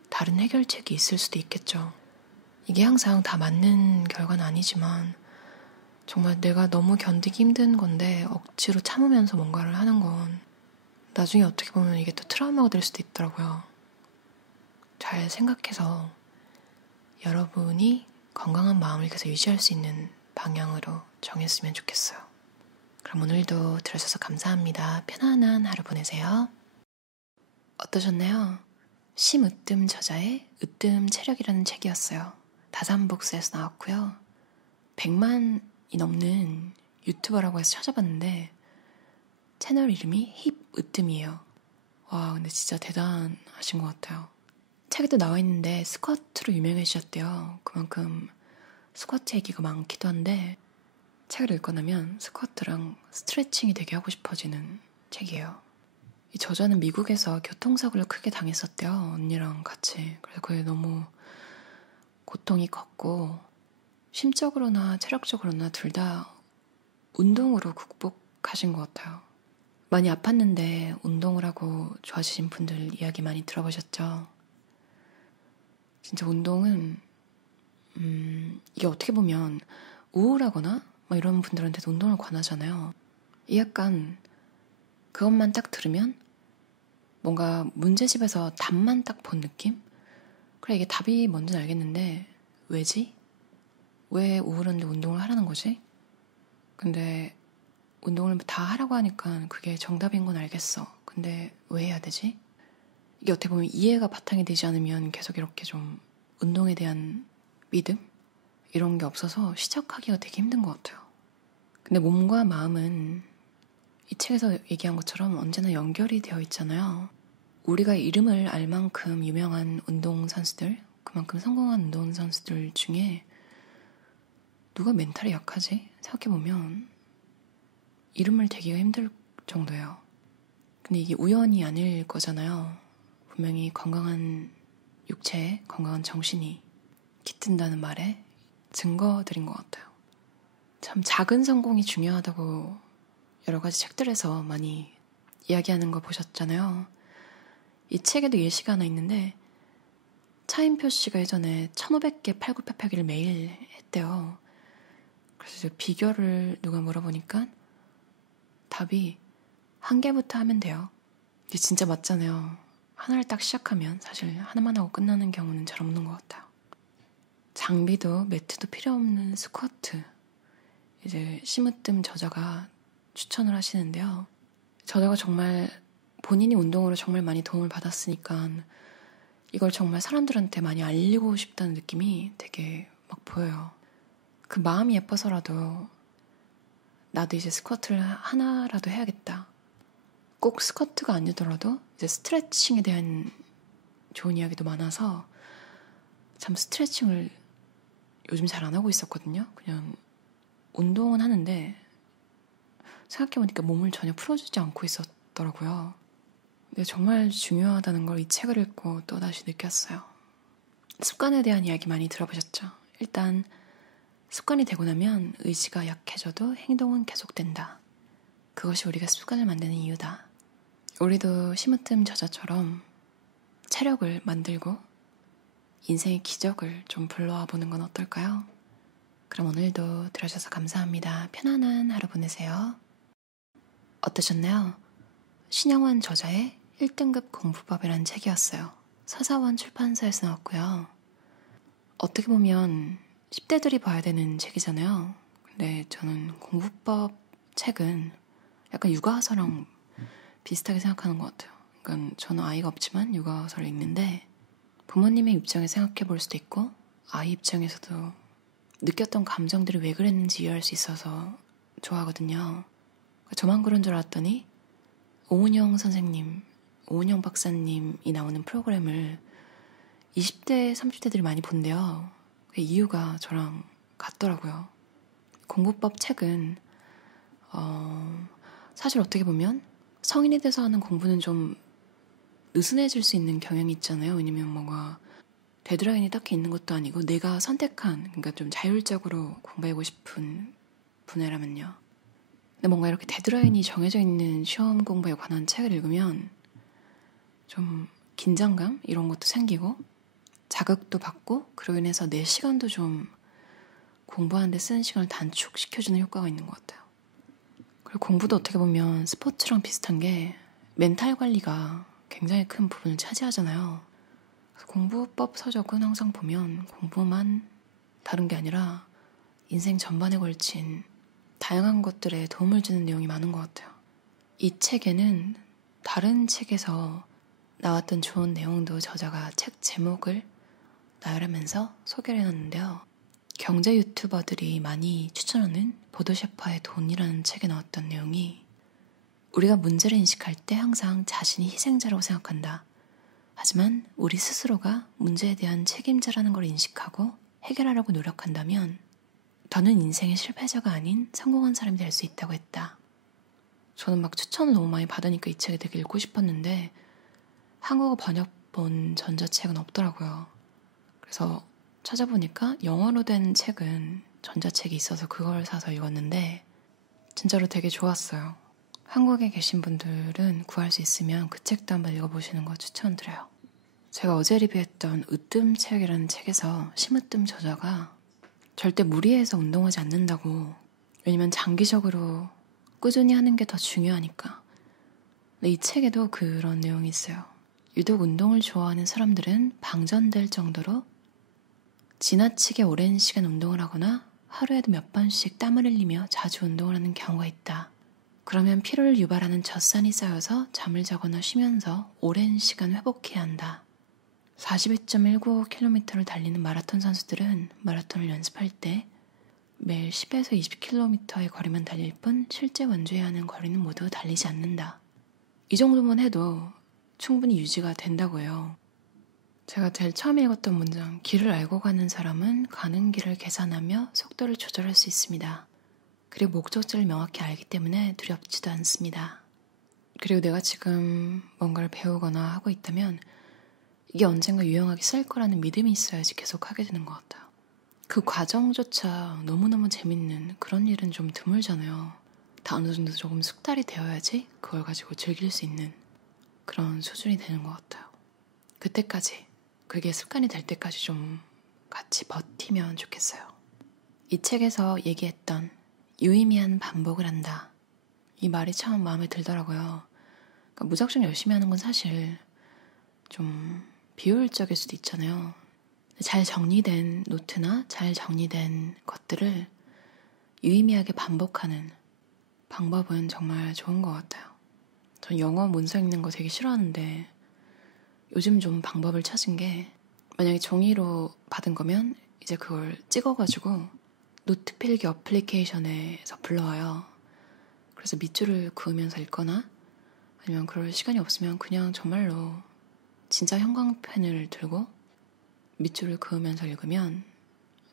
다른 해결책이 있을 수도 있겠죠. 이게 항상 다 맞는 결과는 아니지만 정말 내가 너무 견디기 힘든 건데 억지로 참으면서 뭔가를 하는 건 나중에 어떻게 보면 이게 또 트라우마가 될 수도 있더라고요. 잘 생각해서 여러분이 건강한 마음을 계속 유지할 수 있는 방향으로 정했으면 좋겠어요. 그럼 오늘도 들어주셔서 감사합니다. 편안한 하루 보내세요. 어떠셨나요? 심으뜸 저자의 으뜸 체력이라는 책이었어요. 다산북스에서 나왔고요. 100만이 넘는 유튜버라고 해서 찾아봤는데 채널 이름이 힙으뜸이에요. 와, 근데 진짜 대단하신 것 같아요. 책에도 나와 있는데 스쿼트로 유명해지셨대요. 그만큼 스쿼트 얘기가 많기도 한데 책을 읽고 나면 스쿼트랑 스트레칭이 되게 하고 싶어지는 책이에요. 이 저자는 미국에서 교통사고를 크게 당했었대요. 언니랑 같이. 그래서 그게 너무 고통이 컸고 심적으로나 체력적으로나 둘 다 운동으로 극복하신 것 같아요. 많이 아팠는데 운동을 하고 좋아지신 분들 이야기 많이 들어보셨죠? 진짜 운동은 이게 어떻게 보면 우울하거나 막 이런 분들한테도 운동을 권하잖아요. 이 약간 그것만 딱 들으면 뭔가 문제집에서 답만 딱 본 느낌? 그래 이게 답이 뭔지는 알겠는데 왜지? 왜 우울한데 운동을 하라는 거지? 근데 운동을 다 하라고 하니까 그게 정답인 건 알겠어. 근데 왜 해야 되지? 이게 어떻게 보면 이해가 바탕이 되지 않으면 계속 이렇게 좀 운동에 대한 믿음? 이런 게 없어서 시작하기가 되게 힘든 것 같아요. 근데 몸과 마음은 이 책에서 얘기한 것처럼 언제나 연결이 되어 있잖아요. 우리가 이름을 알 만큼 유명한 운동선수들, 그만큼 성공한 운동선수들 중에 누가 멘탈이 약하지? 생각해보면 이름을 대기가 힘들 정도예요. 근데 이게 우연이 아닐 거잖아요. 분명히 건강한 육체에 건강한 정신이 깃든다는 말에 증거들인 것 같아요. 참 작은 성공이 중요하다고 여러 가지 책들에서 많이 이야기하는 거 보셨잖아요. 이 책에도 예시가 하나 있는데 차인표 씨가 예전에 1500개 팔굽혀펴기를 매일 했대요. 그래서 이제 비결을 누가 물어보니까 답이 1개부터 하면 돼요. 이게 진짜 맞잖아요. 하나를 딱 시작하면 사실 하나만 하고 끝나는 경우는 잘 없는 것 같아요. 장비도 매트도 필요 없는 스쿼트. 이제 심으뜸 저자가 추천을 하시는데요. 저자가 정말 본인이 운동으로 정말 많이 도움을 받았으니까 이걸 정말 사람들한테 많이 알리고 싶다는 느낌이 되게 막 보여요. 그 마음이 예뻐서라도 나도 이제 스쿼트를 하나라도 해야겠다. 꼭 스쿼트가 아니더라도 이제 스트레칭에 대한 좋은 이야기도 많아서 참 스트레칭을 요즘 잘 안 하고 있었거든요. 그냥 운동은 하는데 생각해보니까 몸을 전혀 풀어주지 않고 있었더라고요. 근데 정말 중요하다는 걸 이 책을 읽고 또다시 느꼈어요. 습관에 대한 이야기 많이 들어보셨죠? 일단 습관이 되고 나면 의지가 약해져도 행동은 계속된다. 그것이 우리가 습관을 만드는 이유다. 우리도 심으뜸 저자처럼 체력을 만들고 인생의 기적을 좀 불러와 보는 건 어떨까요? 그럼 오늘도 들어주셔서 감사합니다. 편안한 하루 보내세요. 어떠셨나요? 신영원 저자의 1등급 공부법이라는 책이었어요. 서사원 출판사에서 나왔고요. 어떻게 보면 10대들이 봐야 되는 책이잖아요. 근데 저는 공부법 책은 약간 육아서랑 비슷하게 생각하는 것 같아요. 그러니까 저는 아이가 없지만 육아서를 읽는데 부모님의 입장에 생각해 볼 수도 있고 아이 입장에서도 느꼈던 감정들이 왜 그랬는지 이해할 수 있어서 좋아하거든요. 저만 그런 줄 알았더니 오은영 선생님, 오은영 박사님이 나오는 프로그램을 20대, 30대들이 많이 본대요. 그 이유가 저랑 같더라고요. 공부법 책은 사실 어떻게 보면 성인이 돼서 하는 공부는 좀 느슨해질 수 있는 경향이 있잖아요. 왜냐면 뭔가 데드라인이 딱히 있는 것도 아니고 내가 선택한, 그러니까 좀 자율적으로 공부하고 싶은 분야라면요. 근데 뭔가 이렇게 데드라인이 정해져 있는 시험 공부에 관한 책을 읽으면 좀 긴장감 이런 것도 생기고 자극도 받고 그로 인해서 내 시간도 좀 공부하는 데 쓰는 시간을 단축시켜주는 효과가 있는 것 같아요. 그리고 공부도 어떻게 보면 스포츠랑 비슷한 게 멘탈 관리가 굉장히 큰 부분을 차지하잖아요. 그래서 공부법 서적은 항상 보면 공부만 다른 게 아니라 인생 전반에 걸친 다양한 것들에 도움을 주는 내용이 많은 것 같아요. 이 책에는 다른 책에서 나왔던 좋은 내용도 저자가 책 제목을 나열하면서 소개를 해놨는데요. 경제 유튜버들이 많이 추천하는 보도 셰퍼의 돈이라는 책에 나왔던 내용이 우리가 문제를 인식할 때 항상 자신이 희생자라고 생각한다. 하지만 우리 스스로가 문제에 대한 책임자라는 걸 인식하고 해결하려고 노력한다면 더는 인생의 실패자가 아닌 성공한 사람이 될 수 있다고 했다. 저는 막 추천을 너무 많이 받으니까 이 책을 되게 읽고 싶었는데 한국어 번역본 전자책은 없더라고요. 그래서 찾아보니까 영어로 된 책은 전자책이 있어서 그걸 사서 읽었는데 진짜로 되게 좋았어요. 한국에 계신 분들은 구할 수 있으면 그 책도 한번 읽어보시는 거 추천드려요. 제가 어제 리뷰했던 으뜸책이라는 책에서 심으뜸 저자가 절대 무리해서 운동하지 않는다고, 왜냐면 장기적으로 꾸준히 하는 게 더 중요하니까. 근데 이 책에도 그런 내용이 있어요. 유독 운동을 좋아하는 사람들은 방전될 정도로 지나치게 오랜 시간 운동을 하거나 하루에도 몇 번씩 땀을 흘리며 자주 운동을 하는 경우가 있다. 그러면 피로를 유발하는 젖산이 쌓여서 잠을 자거나 쉬면서 오랜 시간 회복해야 한다. 42.19km를 달리는 마라톤 선수들은 마라톤을 연습할 때 매일 10에서 20km의 거리만 달릴 뿐 실제 완주해야 하는 거리는 모두 달리지 않는다. 이 정도만 해도 충분히 유지가 된다고 해요. 제가 제일 처음 읽었던 문장, 길을 알고 가는 사람은 가는 길을 계산하며 속도를 조절할 수 있습니다. 그리고 목적지를 명확히 알기 때문에 두렵지도 않습니다. 그리고 내가 지금 뭔가를 배우거나 하고 있다면 이게 언젠가 유용하게 쓸 거라는 믿음이 있어야지 계속 하게 되는 것 같아요. 그 과정조차 너무너무 재밌는 그런 일은 좀 드물잖아요. 다 어느 정도 조금 숙달이 되어야지 그걸 가지고 즐길 수 있는 그런 수준이 되는 것 같아요. 그때까지, 그게 습관이 될 때까지 좀 같이 버티면 좋겠어요. 이 책에서 얘기했던 유의미한 반복을 한다. 이 말이 참 마음에 들더라고요. 그러니까 무작정 열심히 하는 건 사실 좀 비효율적일 수도 있잖아요. 잘 정리된 노트나 잘 정리된 것들을 유의미하게 반복하는 방법은 정말 좋은 것 같아요. 전 영어 문서 읽는 거 되게 싫어하는데 요즘 좀 방법을 찾은 게 만약에 종이로 받은 거면 이제 그걸 찍어가지고 노트 필기 어플리케이션에서 불러와요. 그래서 밑줄을 그으면서 읽거나 아니면 그럴 시간이 없으면 그냥 정말로 진짜 형광펜을 들고 밑줄을 그으면서 읽으면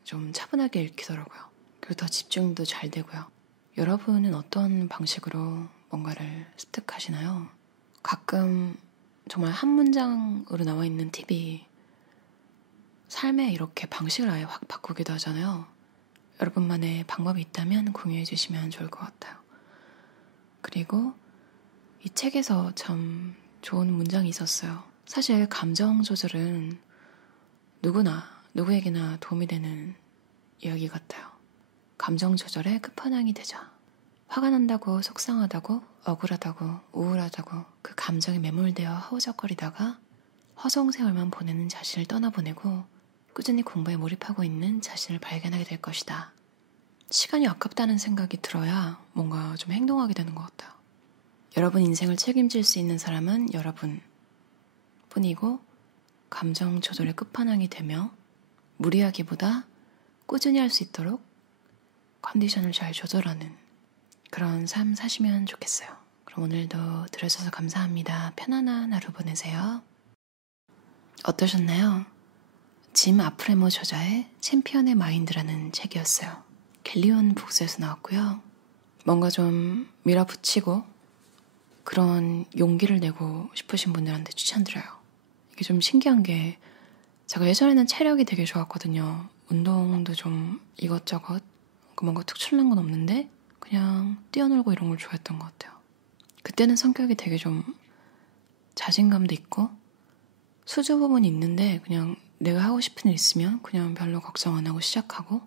좀 차분하게 읽히더라고요. 그리고 더 집중도 잘 되고요. 여러분은 어떤 방식으로 뭔가를 습득하시나요? 가끔 정말 한 문장으로 나와 있는 팁이 삶에 이렇게 방식을 아예 확 바꾸기도 하잖아요. 여러분만의 방법이 있다면 공유해 주시면 좋을 것 같아요. 그리고 이 책에서 참 좋은 문장이 있었어요. 사실 감정 조절은 누구에게나 도움이 되는 이야기 같아요. 감정 조절의 끝판왕이 되자. 화가 난다고 속상하다고 억울하다고 우울하다고 그 감정에 매몰되어 허우적거리다가 허송세월만 보내는 자신을 떠나보내고 꾸준히 공부에 몰입하고 있는 자신을 발견하게 될 것이다. 시간이 아깝다는 생각이 들어야 뭔가 좀 행동하게 되는 것 같아요. 여러분 인생을 책임질 수 있는 사람은 여러분 뿐이고 감정 조절의 끝판왕이 되며 무리하기보다 꾸준히 할 수 있도록 컨디션을 잘 조절하는 그런 삶 사시면 좋겠어요. 그럼 오늘도 들어주셔서 감사합니다. 편안한 하루 보내세요. 어떠셨나요? 짐 아프레모 저자의 챔피언의 마인드라는 책이었어요. 갤리온 북스에서 나왔고요. 뭔가 좀 밀어붙이고 그런 용기를 내고 싶으신 분들한테 추천드려요. 이게 좀 신기한 게 제가 예전에는 체력이 되게 좋았거든요. 운동도 좀 이것저것 뭔가 특출난 건 없는데 그냥 뛰어놀고 이런 걸 좋아했던 것 같아요. 그때는 성격이 되게 좀 자신감도 있고 수줍어 부분이 있는데 그냥 내가 하고 싶은 일 있으면 그냥 별로 걱정 안 하고 시작하고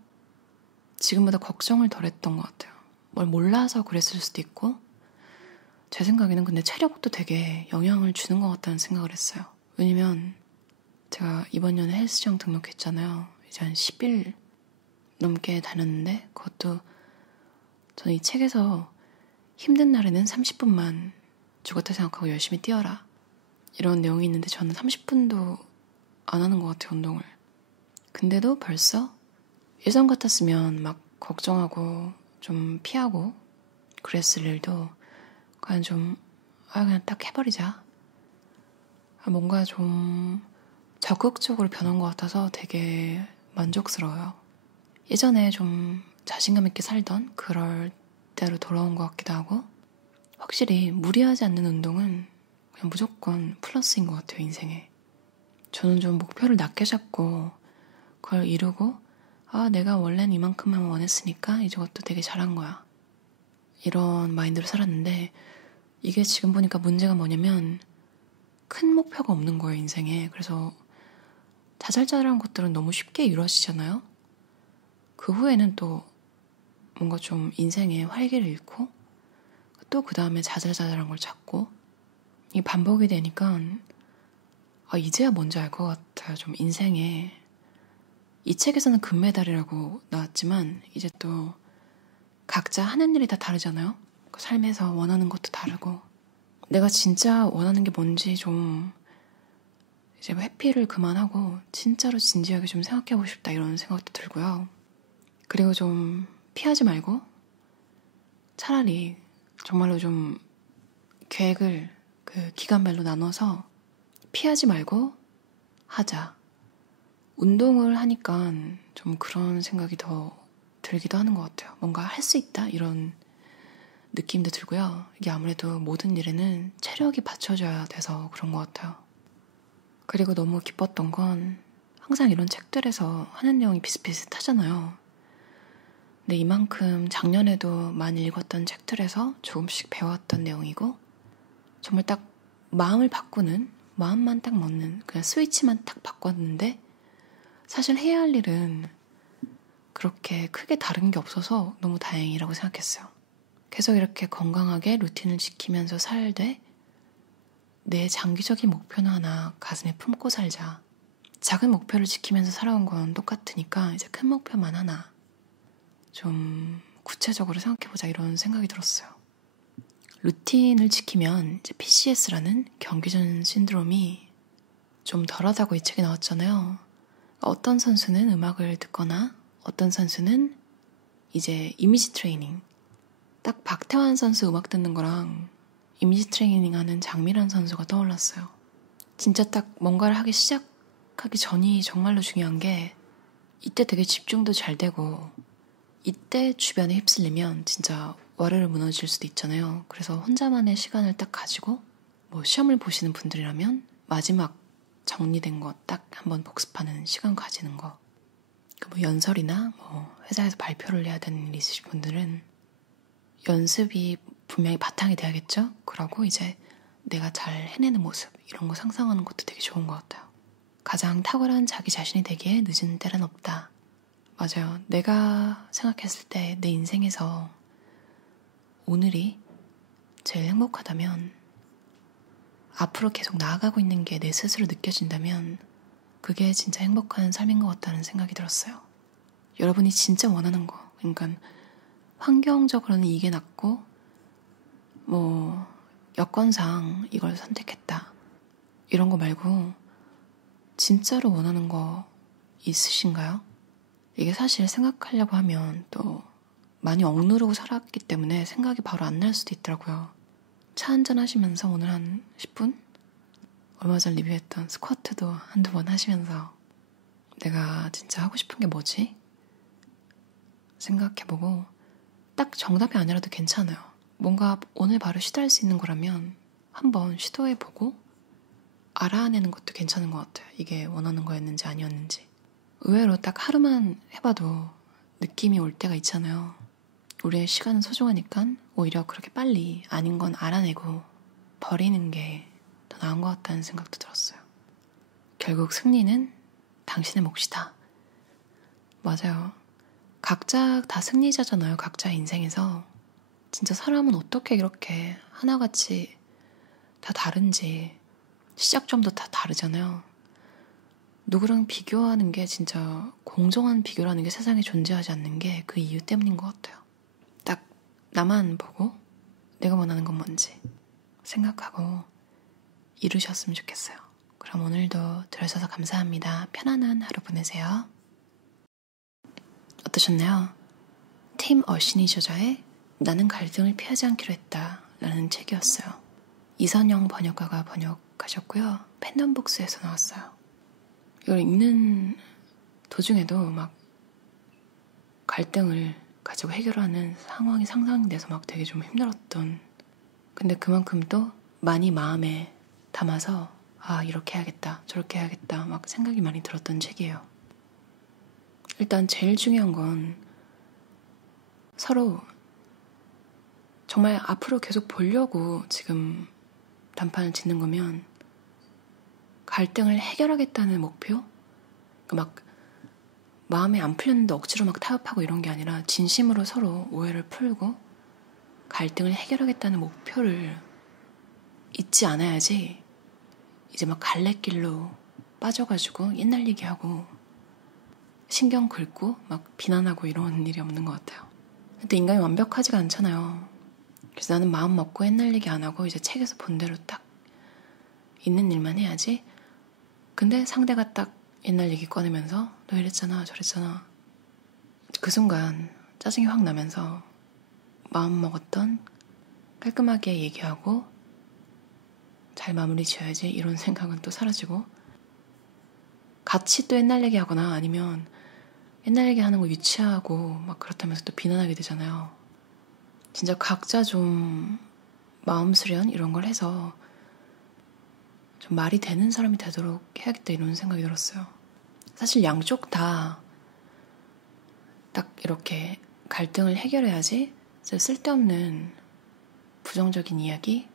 지금보다 걱정을 덜 했던 것 같아요. 뭘 몰라서 그랬을 수도 있고 제 생각에는 근데 체력도 되게 영향을 주는 것 같다는 생각을 했어요. 왜냐면 제가 이번 년에 헬스장 등록했잖아요. 이제 한 10일 넘게 다녔는데 그것도 저는 이 책에서 힘든 날에는 30분만 죽었다 생각하고 열심히 뛰어라 이런 내용이 있는데 저는 30분도 안 하는 것 같아요, 운동을. 근데도 벌써 예전 같았으면 막 걱정하고 좀 피하고 그랬을 일도 그냥 딱 해버리자. 뭔가 좀 적극적으로 변한 것 같아서 되게 만족스러워요. 예전에 좀 자신감 있게 살던 그럴 때로 돌아온 것 같기도 하고 확실히 무리하지 않는 운동은 그냥 무조건 플러스인 것 같아요, 인생에. 저는 좀 목표를 낮게 잡고 그걸 이루고 내가 원래는 이만큼만 원했으니까 이것도 되게 잘한 거야. 이런 마인드로 살았는데 이게 지금 보니까 문제가 뭐냐면 큰 목표가 없는 거예요, 인생에. 그래서 자잘자잘한 것들은 너무 쉽게 이루어지잖아요. 그 후에는 또 뭔가 좀 인생의 활기를 잃고 또 그 다음에 자잘자잘한 걸 찾고 이 반복이 되니까 이제야 뭔지 알 것 같아요. 좀 인생에 이 책에서는 금메달이라고 나왔지만 이제 또 각자 하는 일이 다 다르잖아요. 그 삶에서 원하는 것도 다르고 내가 진짜 원하는 게 뭔지 좀 이제 회피를 그만하고 진짜로 진지하게 좀 생각해보고 싶다 이런 생각도 들고요. 그리고 좀 피하지 말고 차라리 정말로 좀 계획을 그 기간별로 나눠서 피하지 말고 하자. 운동을 하니까 좀 그런 생각이 더 들기도 하는 것 같아요. 뭔가 할 수 있다 이런 느낌도 들고요. 이게 아무래도 모든 일에는 체력이 받쳐줘야 돼서 그런 것 같아요. 그리고 너무 기뻤던 건 항상 이런 책들에서 하는 내용이 비슷비슷하잖아요. 근데 이만큼 작년에도 많이 읽었던 책들에서 조금씩 배웠던 내용이고 정말 딱 마음을 바꾸는 마음만 딱 먹는 그냥 스위치만 딱 바꿨는데 사실 해야 할 일은 그렇게 크게 다른 게 없어서 너무 다행이라고 생각했어요. 계속 이렇게 건강하게 루틴을 지키면서 살되 내 장기적인 목표는 하나 가슴에 품고 살자. 작은 목표를 지키면서 살아온 건 똑같으니까 이제 큰 목표만 하나 좀 구체적으로 생각해보자 이런 생각이 들었어요. 루틴을 지키면 이제 PCS라는 경기전 신드롬이 좀 덜하다고 이 책에 나왔잖아요. 어떤 선수는 음악을 듣거나 어떤 선수는 이제 이미지 트레이닝, 딱 박태환 선수 음악 듣는 거랑 이미지 트레이닝 하는 장미란 선수가 떠올랐어요. 진짜 딱 뭔가를 하기 시작하기 전이 정말로 중요한 게 이때 되게 집중도 잘 되고 이때 주변에 휩쓸리면 진짜 와르르 무너질 수도 있잖아요. 그래서 혼자만의 시간을 딱 가지고 뭐 시험을 보시는 분들이라면 마지막 정리된 거 딱 한번 복습하는 시간 가지는 거. 뭐 연설이나 뭐 회사에서 발표를 해야 되는 일이 있으신 분들은 연습이 분명히 바탕이 돼야겠죠? 그러고 이제 내가 잘 해내는 모습 이런 거 상상하는 것도 되게 좋은 것 같아요. 가장 탁월한 자기 자신이 되기에 늦은 때는 없다. 맞아요. 내가 생각했을 때 내 인생에서 오늘이 제일 행복하다면 앞으로 계속 나아가고 있는 게 내 스스로 느껴진다면 그게 진짜 행복한 삶인 것 같다는 생각이 들었어요. 여러분이 진짜 원하는 거, 그러니까 환경적으로는 이게 낫고 뭐 여건상 이걸 선택했다 이런 거 말고 진짜로 원하는 거 있으신가요? 이게 사실 생각하려고 하면 또 많이 억누르고 살았기 때문에 생각이 바로 안 날 수도 있더라고요. 차 한잔 하시면서 오늘 한 10분? 얼마 전 리뷰했던 스쿼트도 한두 번 하시면서 내가 진짜 하고 싶은 게 뭐지? 생각해보고 딱 정답이 아니라도 괜찮아요. 뭔가 오늘 바로 시도할 수 있는 거라면 한번 시도해보고 알아내는 것도 괜찮은 것 같아요. 이게 원하는 거였는지 아니었는지. 의외로 딱 하루만 해봐도 느낌이 올 때가 있잖아요. 우리의 시간은 소중하니까 오히려 그렇게 빨리 아닌 건 알아내고 버리는 게 더 나은 것 같다는 생각도 들었어요. 결국 승리는 당신의 몫이다. 맞아요. 각자 다 승리자잖아요. 각자의 인생에서. 진짜 사람은 어떻게 이렇게 하나같이 다 다른지 시작점도 다 다르잖아요. 누구랑 비교하는 게 진짜 공정한 비교라는 게 세상에 존재하지 않는 게 그 이유 때문인 것 같아요. 딱 나만 보고 내가 원하는 건 뭔지 생각하고 이루셨으면 좋겠어요. 그럼 오늘도 들어주셔서 감사합니다. 편안한 하루 보내세요. 어떠셨나요? 팀 어신이 저자의 나는 갈등을 피하지 않기로 했다 라는 책이었어요. 이선영 번역가가 번역하셨고요. 팬덤북스에서 나왔어요. 이걸 읽는 도중에도 막 갈등을 가지고 해결하는 상황이 상상돼서 막 되게 좀 힘들었던, 근데 그만큼 또 많이 마음에 담아서 아 이렇게 해야겠다 저렇게 해야겠다 막 생각이 많이 들었던 책이에요. 일단 제일 중요한 건 서로 정말 앞으로 계속 보려고 지금 단판을 짓는 거면 갈등을 해결하겠다는 목표? 막 마음에 안 풀렸는데 억지로 막 타협하고 이런 게 아니라 진심으로 서로 오해를 풀고 갈등을 해결하겠다는 목표를 잊지 않아야지 이제 막 갈래길로 빠져가지고 옛날 얘기하고 신경 긁고 막 비난하고 이런 일이 없는 것 같아요. 근데 인간이 완벽하지가 않잖아요. 그래서 나는 마음 먹고 옛날 얘기 안 하고 이제 책에서 본 대로 딱 있는 일만 해야지. 근데 상대가 딱 옛날 얘기 꺼내면서 너 이랬잖아 저랬잖아. 그 순간 짜증이 확 나면서 마음 먹었던 깔끔하게 얘기하고 잘 마무리 지어야지 이런 생각은 또 사라지고 같이 또 옛날 얘기하거나 아니면 옛날 얘기하는 거 유치하고 막 그렇다면서 또 비난하게 되잖아요. 진짜 각자 좀 마음 수련 이런 걸 해서 좀 말이 되는 사람이 되도록 해야겠다 이런 생각이 들었어요. 사실 양쪽 다 딱 이렇게 갈등을 해결해야지 쓸데없는 부정적인 이야기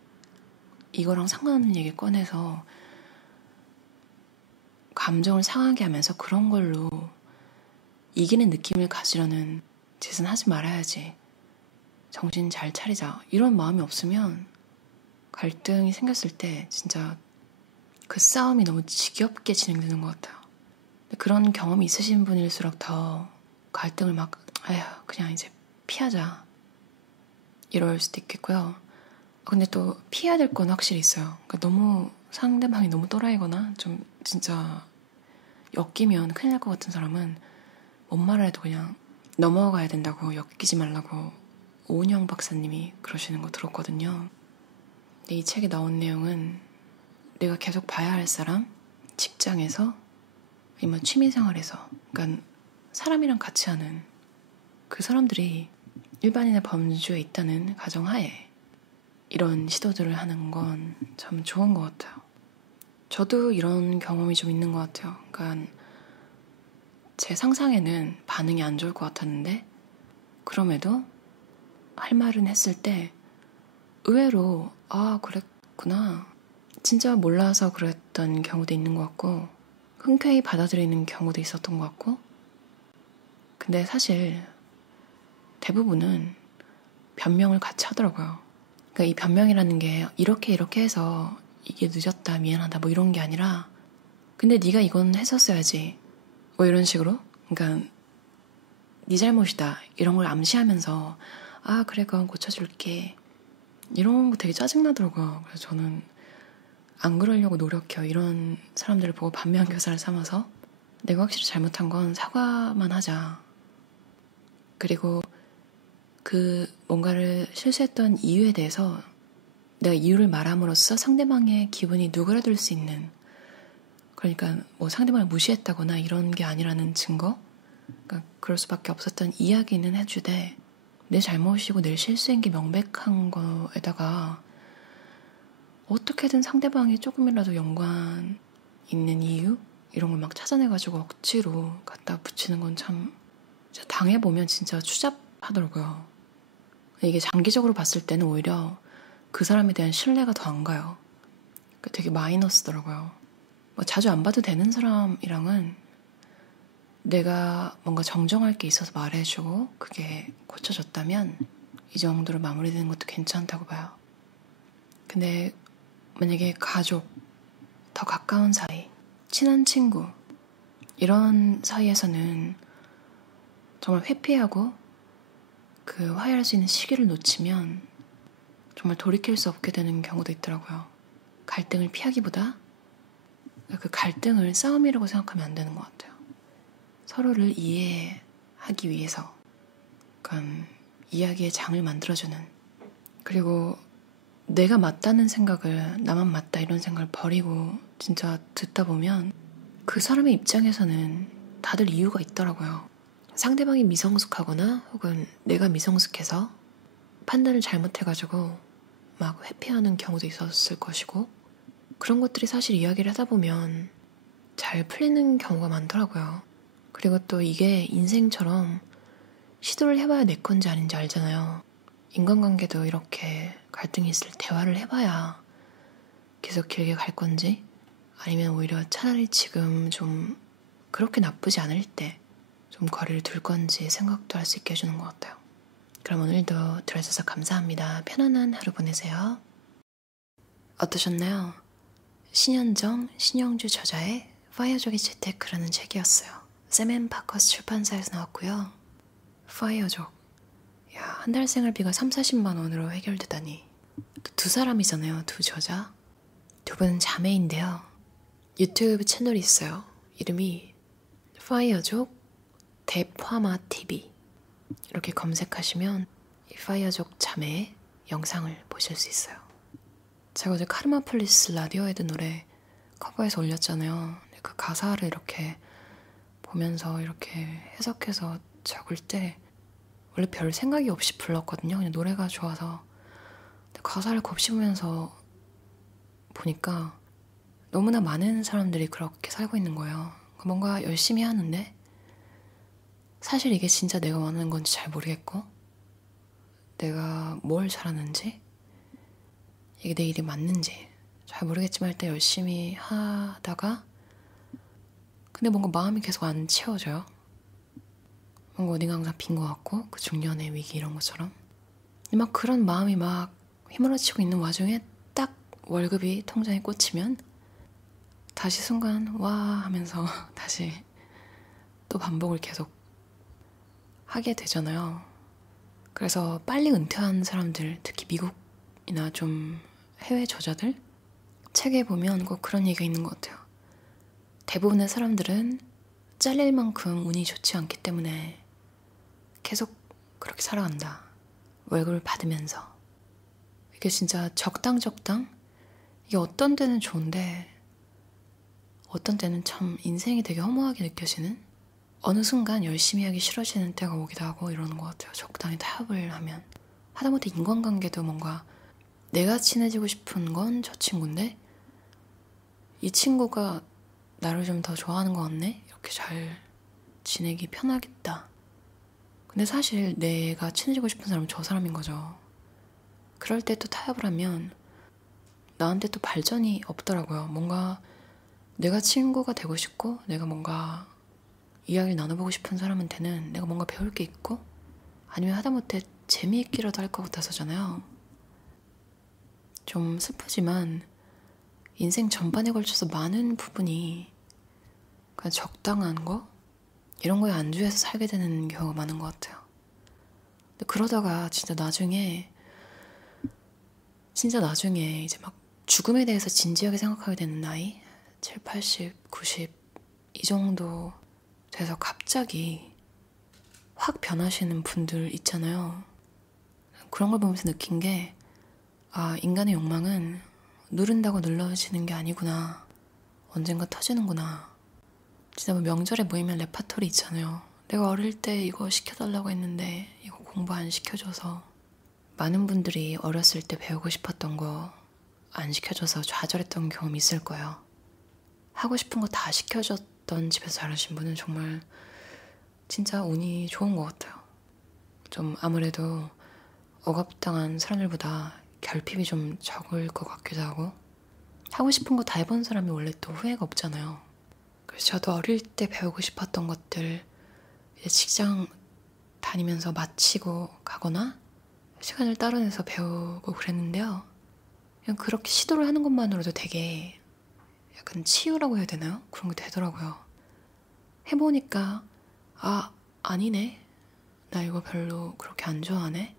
이거랑 상관없는 얘기 꺼내서 감정을 상하게 하면서 그런 걸로 이기는 느낌을 가지려는 짓은 하지 말아야지. 정신 잘 차리자. 이런 마음이 없으면 갈등이 생겼을 때 진짜 그 싸움이 너무 지겹게 진행되는 것 같아요. 그런 경험이 있으신 분일수록 더 갈등을 막 아휴 그냥 이제 피하자 이럴 수도 있겠고요. 근데 또 피해야 될 건 확실히 있어요. 그러니까 너무 상대방이 너무 또라이거나 좀 진짜 엮이면 큰일 날 것 같은 사람은 뭔 말을 해도 그냥 넘어가야 된다고, 엮이지 말라고 오은영 박사님이 그러시는 거 들었거든요. 근데 이 책에 나온 내용은 내가 계속 봐야 할 사람, 직장에서, 아니면 취미생활에서, 그러니까 사람이랑 같이 하는 그 사람들이 일반인의 범주에 있다는 가정하에 이런 시도들을 하는 건 참 좋은 것 같아요. 저도 이런 경험이 좀 있는 것 같아요. 그러니까 제 상상에는 반응이 안 좋을 것 같았는데 그럼에도 할 말은 했을 때 의외로 아 그랬구나 진짜 몰라서 그랬던 경우도 있는 것 같고 흔쾌히 받아들이는 경우도 있었던 것 같고 근데 사실 대부분은 변명을 같이 하더라고요. 그러니까 이 변명이라는 게 이렇게 해서 이게 늦었다 미안하다 뭐 이런 게 아니라 근데 네가 이건 했었어야지 뭐 이런 식으로 그러니까 네 잘못이다 이런 걸 암시하면서 아 그래 그건 고쳐줄게 이런 거 되게 짜증나더라고요. 그래서 저는 안 그러려고 노력해요. 이런 사람들을 보고 반면교사를 삼아서 내가 확실히 잘못한 건 사과만 하자. 그리고 그 뭔가를 실수했던 이유에 대해서 내가 이유를 말함으로써 상대방의 기분이 누그러들 수 있는 그러니까 뭐 상대방을 무시했다거나 이런 게 아니라는 증거 그러니까 그럴 수밖에 없었던 이야기는 해주되 내 잘못이고 내 실수인 게 명백한 거에다가 어떻게든 상대방이 조금이라도 연관 있는 이유? 이런 걸 막 찾아내가지고 억지로 갖다 붙이는 건 참 당해보면 진짜 추잡하더라고요. 이게 장기적으로 봤을 때는 오히려 그 사람에 대한 신뢰가 더 안 가요. 되게 마이너스더라고요. 뭐 자주 안 봐도 되는 사람이랑은 내가 뭔가 정정할 게 있어서 말해주고 그게 고쳐졌다면 이 정도로 마무리되는 것도 괜찮다고 봐요. 근데 만약에 가족, 더 가까운 사이, 친한 친구 이런 사이에서는 정말 회피하고 그 화해할 수 있는 시기를 놓치면 정말 돌이킬 수 없게 되는 경우도 있더라고요. 갈등을 피하기보다 그 갈등을 싸움이라고 생각하면 안 되는 것 같아요. 서로를 이해하기 위해서 약간 이야기의 장을 만들어주는 그리고 내가 맞다는 생각을 나만 맞다 이런 생각을 버리고 진짜 듣다 보면 그 사람의 입장에서는 다들 이유가 있더라고요. 상대방이 미성숙하거나 혹은 내가 미성숙해서 판단을 잘못해가지고 막 회피하는 경우도 있었을 것이고 그런 것들이 사실 이야기를 하다 보면 잘 풀리는 경우가 많더라고요. 그리고 또 이게 인생처럼 시도를 해봐야 내 건지 아닌지 알잖아요. 인간관계도 이렇게 갈등이 있을 때 대화를 해봐야 계속 길게 갈 건지 아니면 오히려 차라리 지금 좀 그렇게 나쁘지 않을 때 좀 거리를 둘 건지 생각도 할 수 있게 해주는 것 같아요. 그럼 오늘도 들어주셔서 감사합니다. 편안한 하루 보내세요. 어떠셨나요? 신현정, 신영주 저자의 파이어족의 재테크라는 책이었어요. 샘앤파커스 출판사에서 나왔고요. 파이어족. 야, 한 달 생활비가 30-40만 원으로 해결되다니. 또 두 사람이잖아요, 두 저자. 두 분은 자매인데요. 유튜브 채널이 있어요. 이름이 파이어족 대파마 TV 이렇게 검색하시면 이 파이어족 자매의 영상을 보실 수 있어요. 제가 어제 카르마폴리스 라디오헤드 노래 커버해서 올렸잖아요. 그 가사를 이렇게 보면서 이렇게 해석해서 적을 때 원래 별 생각이 없이 불렀거든요. 그냥 노래가 좋아서. 근데 가사를 곱씹으면서 보니까 너무나 많은 사람들이 그렇게 살고 있는 거예요. 뭔가 열심히 하는데 사실 이게 진짜 내가 원하는 건지 잘 모르겠고 내가 뭘 잘하는지 이게 내 일이 맞는지 잘 모르겠지만 일단 열심히 하다가 근데 뭔가 마음이 계속 안 채워져요. 뭔가 어딘가 항상 빈 것 같고 그 중년의 위기 이런 것처럼 막 그런 마음이 막 휘몰아치고 있는 와중에 딱 월급이 통장에 꽂히면 다시 순간 와 하면서 다시 또 반복을 계속 하게 되잖아요. 그래서 빨리 은퇴한 사람들, 특히 미국이나 좀 해외 저자들 책에 보면 꼭 그런 얘기가 있는 것 같아요. 대부분의 사람들은 잘릴 만큼 운이 좋지 않기 때문에 계속 그렇게 살아간다. 월급을 받으면서. 이게 진짜 적당. 이게 어떤 때는 좋은데 어떤 때는 참 인생이 되게 허무하게 느껴지는, 어느 순간 열심히 하기 싫어지는 때가 오기도 하고 이러는 것 같아요. 적당히 타협을 하면. 하다못해 인간관계도 뭔가 내가 친해지고 싶은 건 저 친구인데 이 친구가 나를 좀 더 좋아하는 것 같네? 이렇게 잘 지내기 편하겠다. 근데 사실 내가 친해지고 싶은 사람은 저 사람인 거죠. 그럴 때 또 타협을 하면 나한테 또 발전이 없더라고요. 뭔가 내가 친구가 되고 싶고 내가 뭔가 이야기를 나눠보고 싶은 사람한테는 내가 뭔가 배울 게 있고 아니면 하다못해 재미있기라도 할 것 같아서잖아요. 좀 슬프지만 인생 전반에 걸쳐서 많은 부분이 그냥 적당한 거? 이런 거에 안주해서 살게 되는 경우가 많은 것 같아요. 근데 그러다가 진짜 나중에 이제 막 죽음에 대해서 진지하게 생각하게 되는 나이? 7, 80, 90 이 정도 돼서 갑자기 확 변하시는 분들 있잖아요. 그런 걸 보면서 느낀 게 인간의 욕망은 누른다고 눌러지는 게 아니구나. 언젠가 터지는구나. 진짜 뭐 명절에 모이면 레파토리 있잖아요. 내가 어릴 때 이거 시켜달라고 했는데 이거 공부 안 시켜줘서. 많은 분들이 어렸을 때 배우고 싶었던 거 안 시켜줘서 좌절했던 경험이 있을 거예요. 하고 싶은 거 다 시켜줬던 집에서 자라신 분은 정말 진짜 운이 좋은 것 같아요. 좀 아무래도 억압당한 사람들보다 결핍이 좀 적을 것 같기도 하고, 하고 싶은 거 다 해본 사람이 원래 또 후회가 없잖아요. 그래서 저도 어릴 때 배우고 싶었던 것들 이제 직장 다니면서 마치고 가거나 시간을 따로 내서 배우고 그랬는데요. 그냥 그렇게 시도를 하는 것만으로도 되게 약간 치유라고 해야 되나요? 그런 게 되더라고요. 해보니까 아니네. 나 이거 별로 그렇게 안 좋아하네.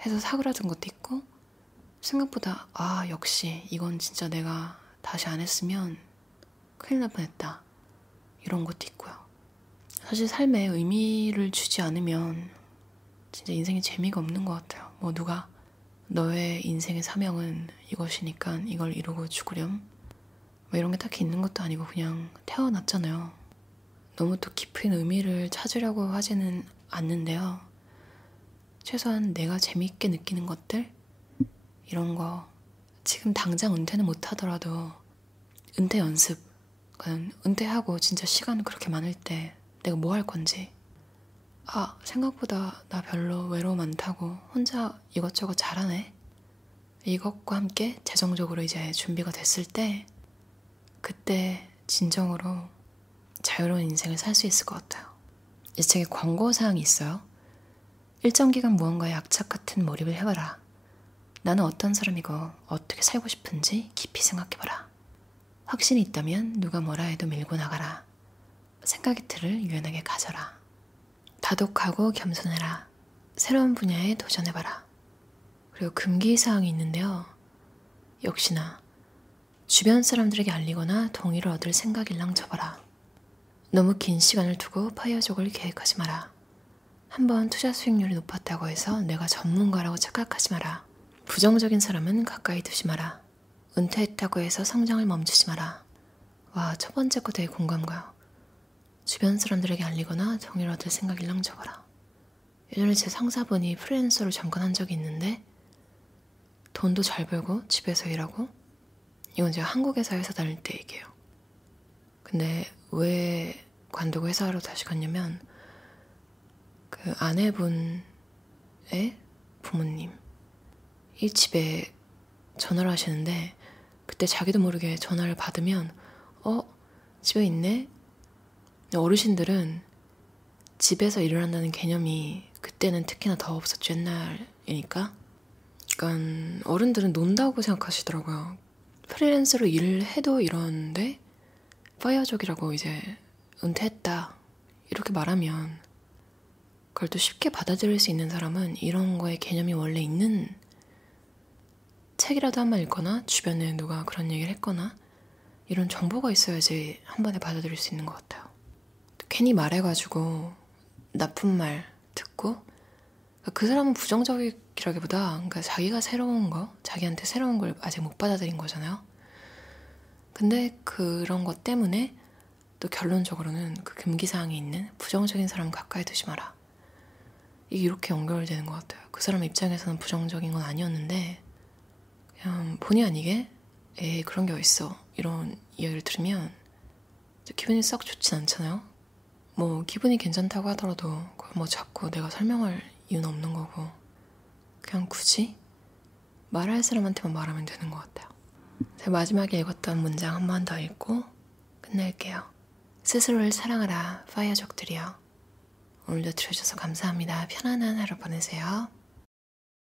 해서 사그라든 것도 있고, 생각보다 역시 이건 진짜 내가 다시 안 했으면 큰일 날 뻔했다. 이런 것도 있고요. 사실 삶에 의미를 주지 않으면 진짜 인생에 재미가 없는 것 같아요. 뭐 누가 너의 인생의 사명은 이것이니까 이걸 이루고 죽으렴 뭐 이런 게 딱히 있는 것도 아니고 그냥 태어났잖아요. 너무 또 깊은 의미를 찾으려고 하지는 않는데요. 최소한 내가 재미있게 느끼는 것들, 이런 거 지금 당장 은퇴는 못하더라도 은퇴 연습, 그러니까 은퇴하고 진짜 시간 그렇게 많을 때 내가 뭐 할 건지, 생각보다 나 별로 외로움 안 타고 혼자 이것저것 잘하네. 이것과 함께 재정적으로 이제 준비가 됐을 때 그때 진정으로 자유로운 인생을 살 수 있을 것 같아요. 이 책에 광고사항이 있어요. 일정 기간 무언가에 악착 같은 몰입을 해봐라. 나는 어떤 사람이고 어떻게 살고 싶은지 깊이 생각해봐라. 확신이 있다면 누가 뭐라 해도 밀고 나가라. 생각의 틀을 유연하게 가져라. 다독하고 겸손해라. 새로운 분야에 도전해봐라. 그리고 금기사항이 있는데요. 역시나 주변 사람들에게 알리거나 동의를 얻을 생각일랑 접어라. 너무 긴 시간을 두고 파이어족을 계획하지 마라. 한번 투자 수익률이 높았다고 해서 내가 전문가라고 착각하지 마라. 부정적인 사람은 가까이 두지 마라. 은퇴했다고 해서 성장을 멈추지 마라. 첫 번째 거 되게 공감 가요. 주변 사람들에게 알리거나 동의를 얻을 생각일랑 접어라. 예전에 제 상사분이 프리랜서로 잠깐 한 적이 있는데 돈도 잘 벌고 집에서 일하고, 이건 제가 한국에서 회사 다닐 때 얘기예요. 근데 왜 관두고 회사로 다시 갔냐면 그 아내분의 부모님 이 집에 전화를 하시는데 그때 자기도 모르게 전화를 받으면 집에 있네? 어르신들은 집에서 일을 한다는 개념이 그때는 특히나 더 없었죠. 옛날이니까. 그러니까 어른들은 논다고 생각하시더라고요. 프리랜서로 일을 해도 이러는데 파이어족이라고 이제 은퇴했다 이렇게 말하면 그걸 또 쉽게 받아들일 수 있는 사람은 이런 거에 개념이 원래 있는 책이라도 한 번 읽거나 주변에 누가 그런 얘기를 했거나 이런 정보가 있어야지 한 번에 받아들일 수 있는 것 같아요. 괜히 말해가지고 나쁜 말 듣고 그 사람은 부정적이라기보다 그러니까 자기가 새로운 거, 자기한테 새로운 걸 아직 못 받아들인 거잖아요. 근데 그런 것 때문에 또 결론적으로는 그 금기사항에 있는 부정적인 사람 가까이 두지 마라. 이게 이렇게 연결되는 것 같아요. 그 사람 입장에서는 부정적인 건 아니었는데 그냥 본의 아니게 에이 그런 게 어딨어 이런 이야기를 들으면 기분이 썩 좋진 않잖아요. 뭐 기분이 괜찮다고 하더라도 그걸 뭐 자꾸 내가 설명할 이유는 없는 거고 그냥 굳이 말할 사람한테만 말하면 되는 것 같아요. 제가 마지막에 읽었던 문장 한 번 더 읽고 끝낼게요. 스스로를 사랑하라 파이어족들이여. 오늘도 들어주셔서 감사합니다. 편안한 하루 보내세요.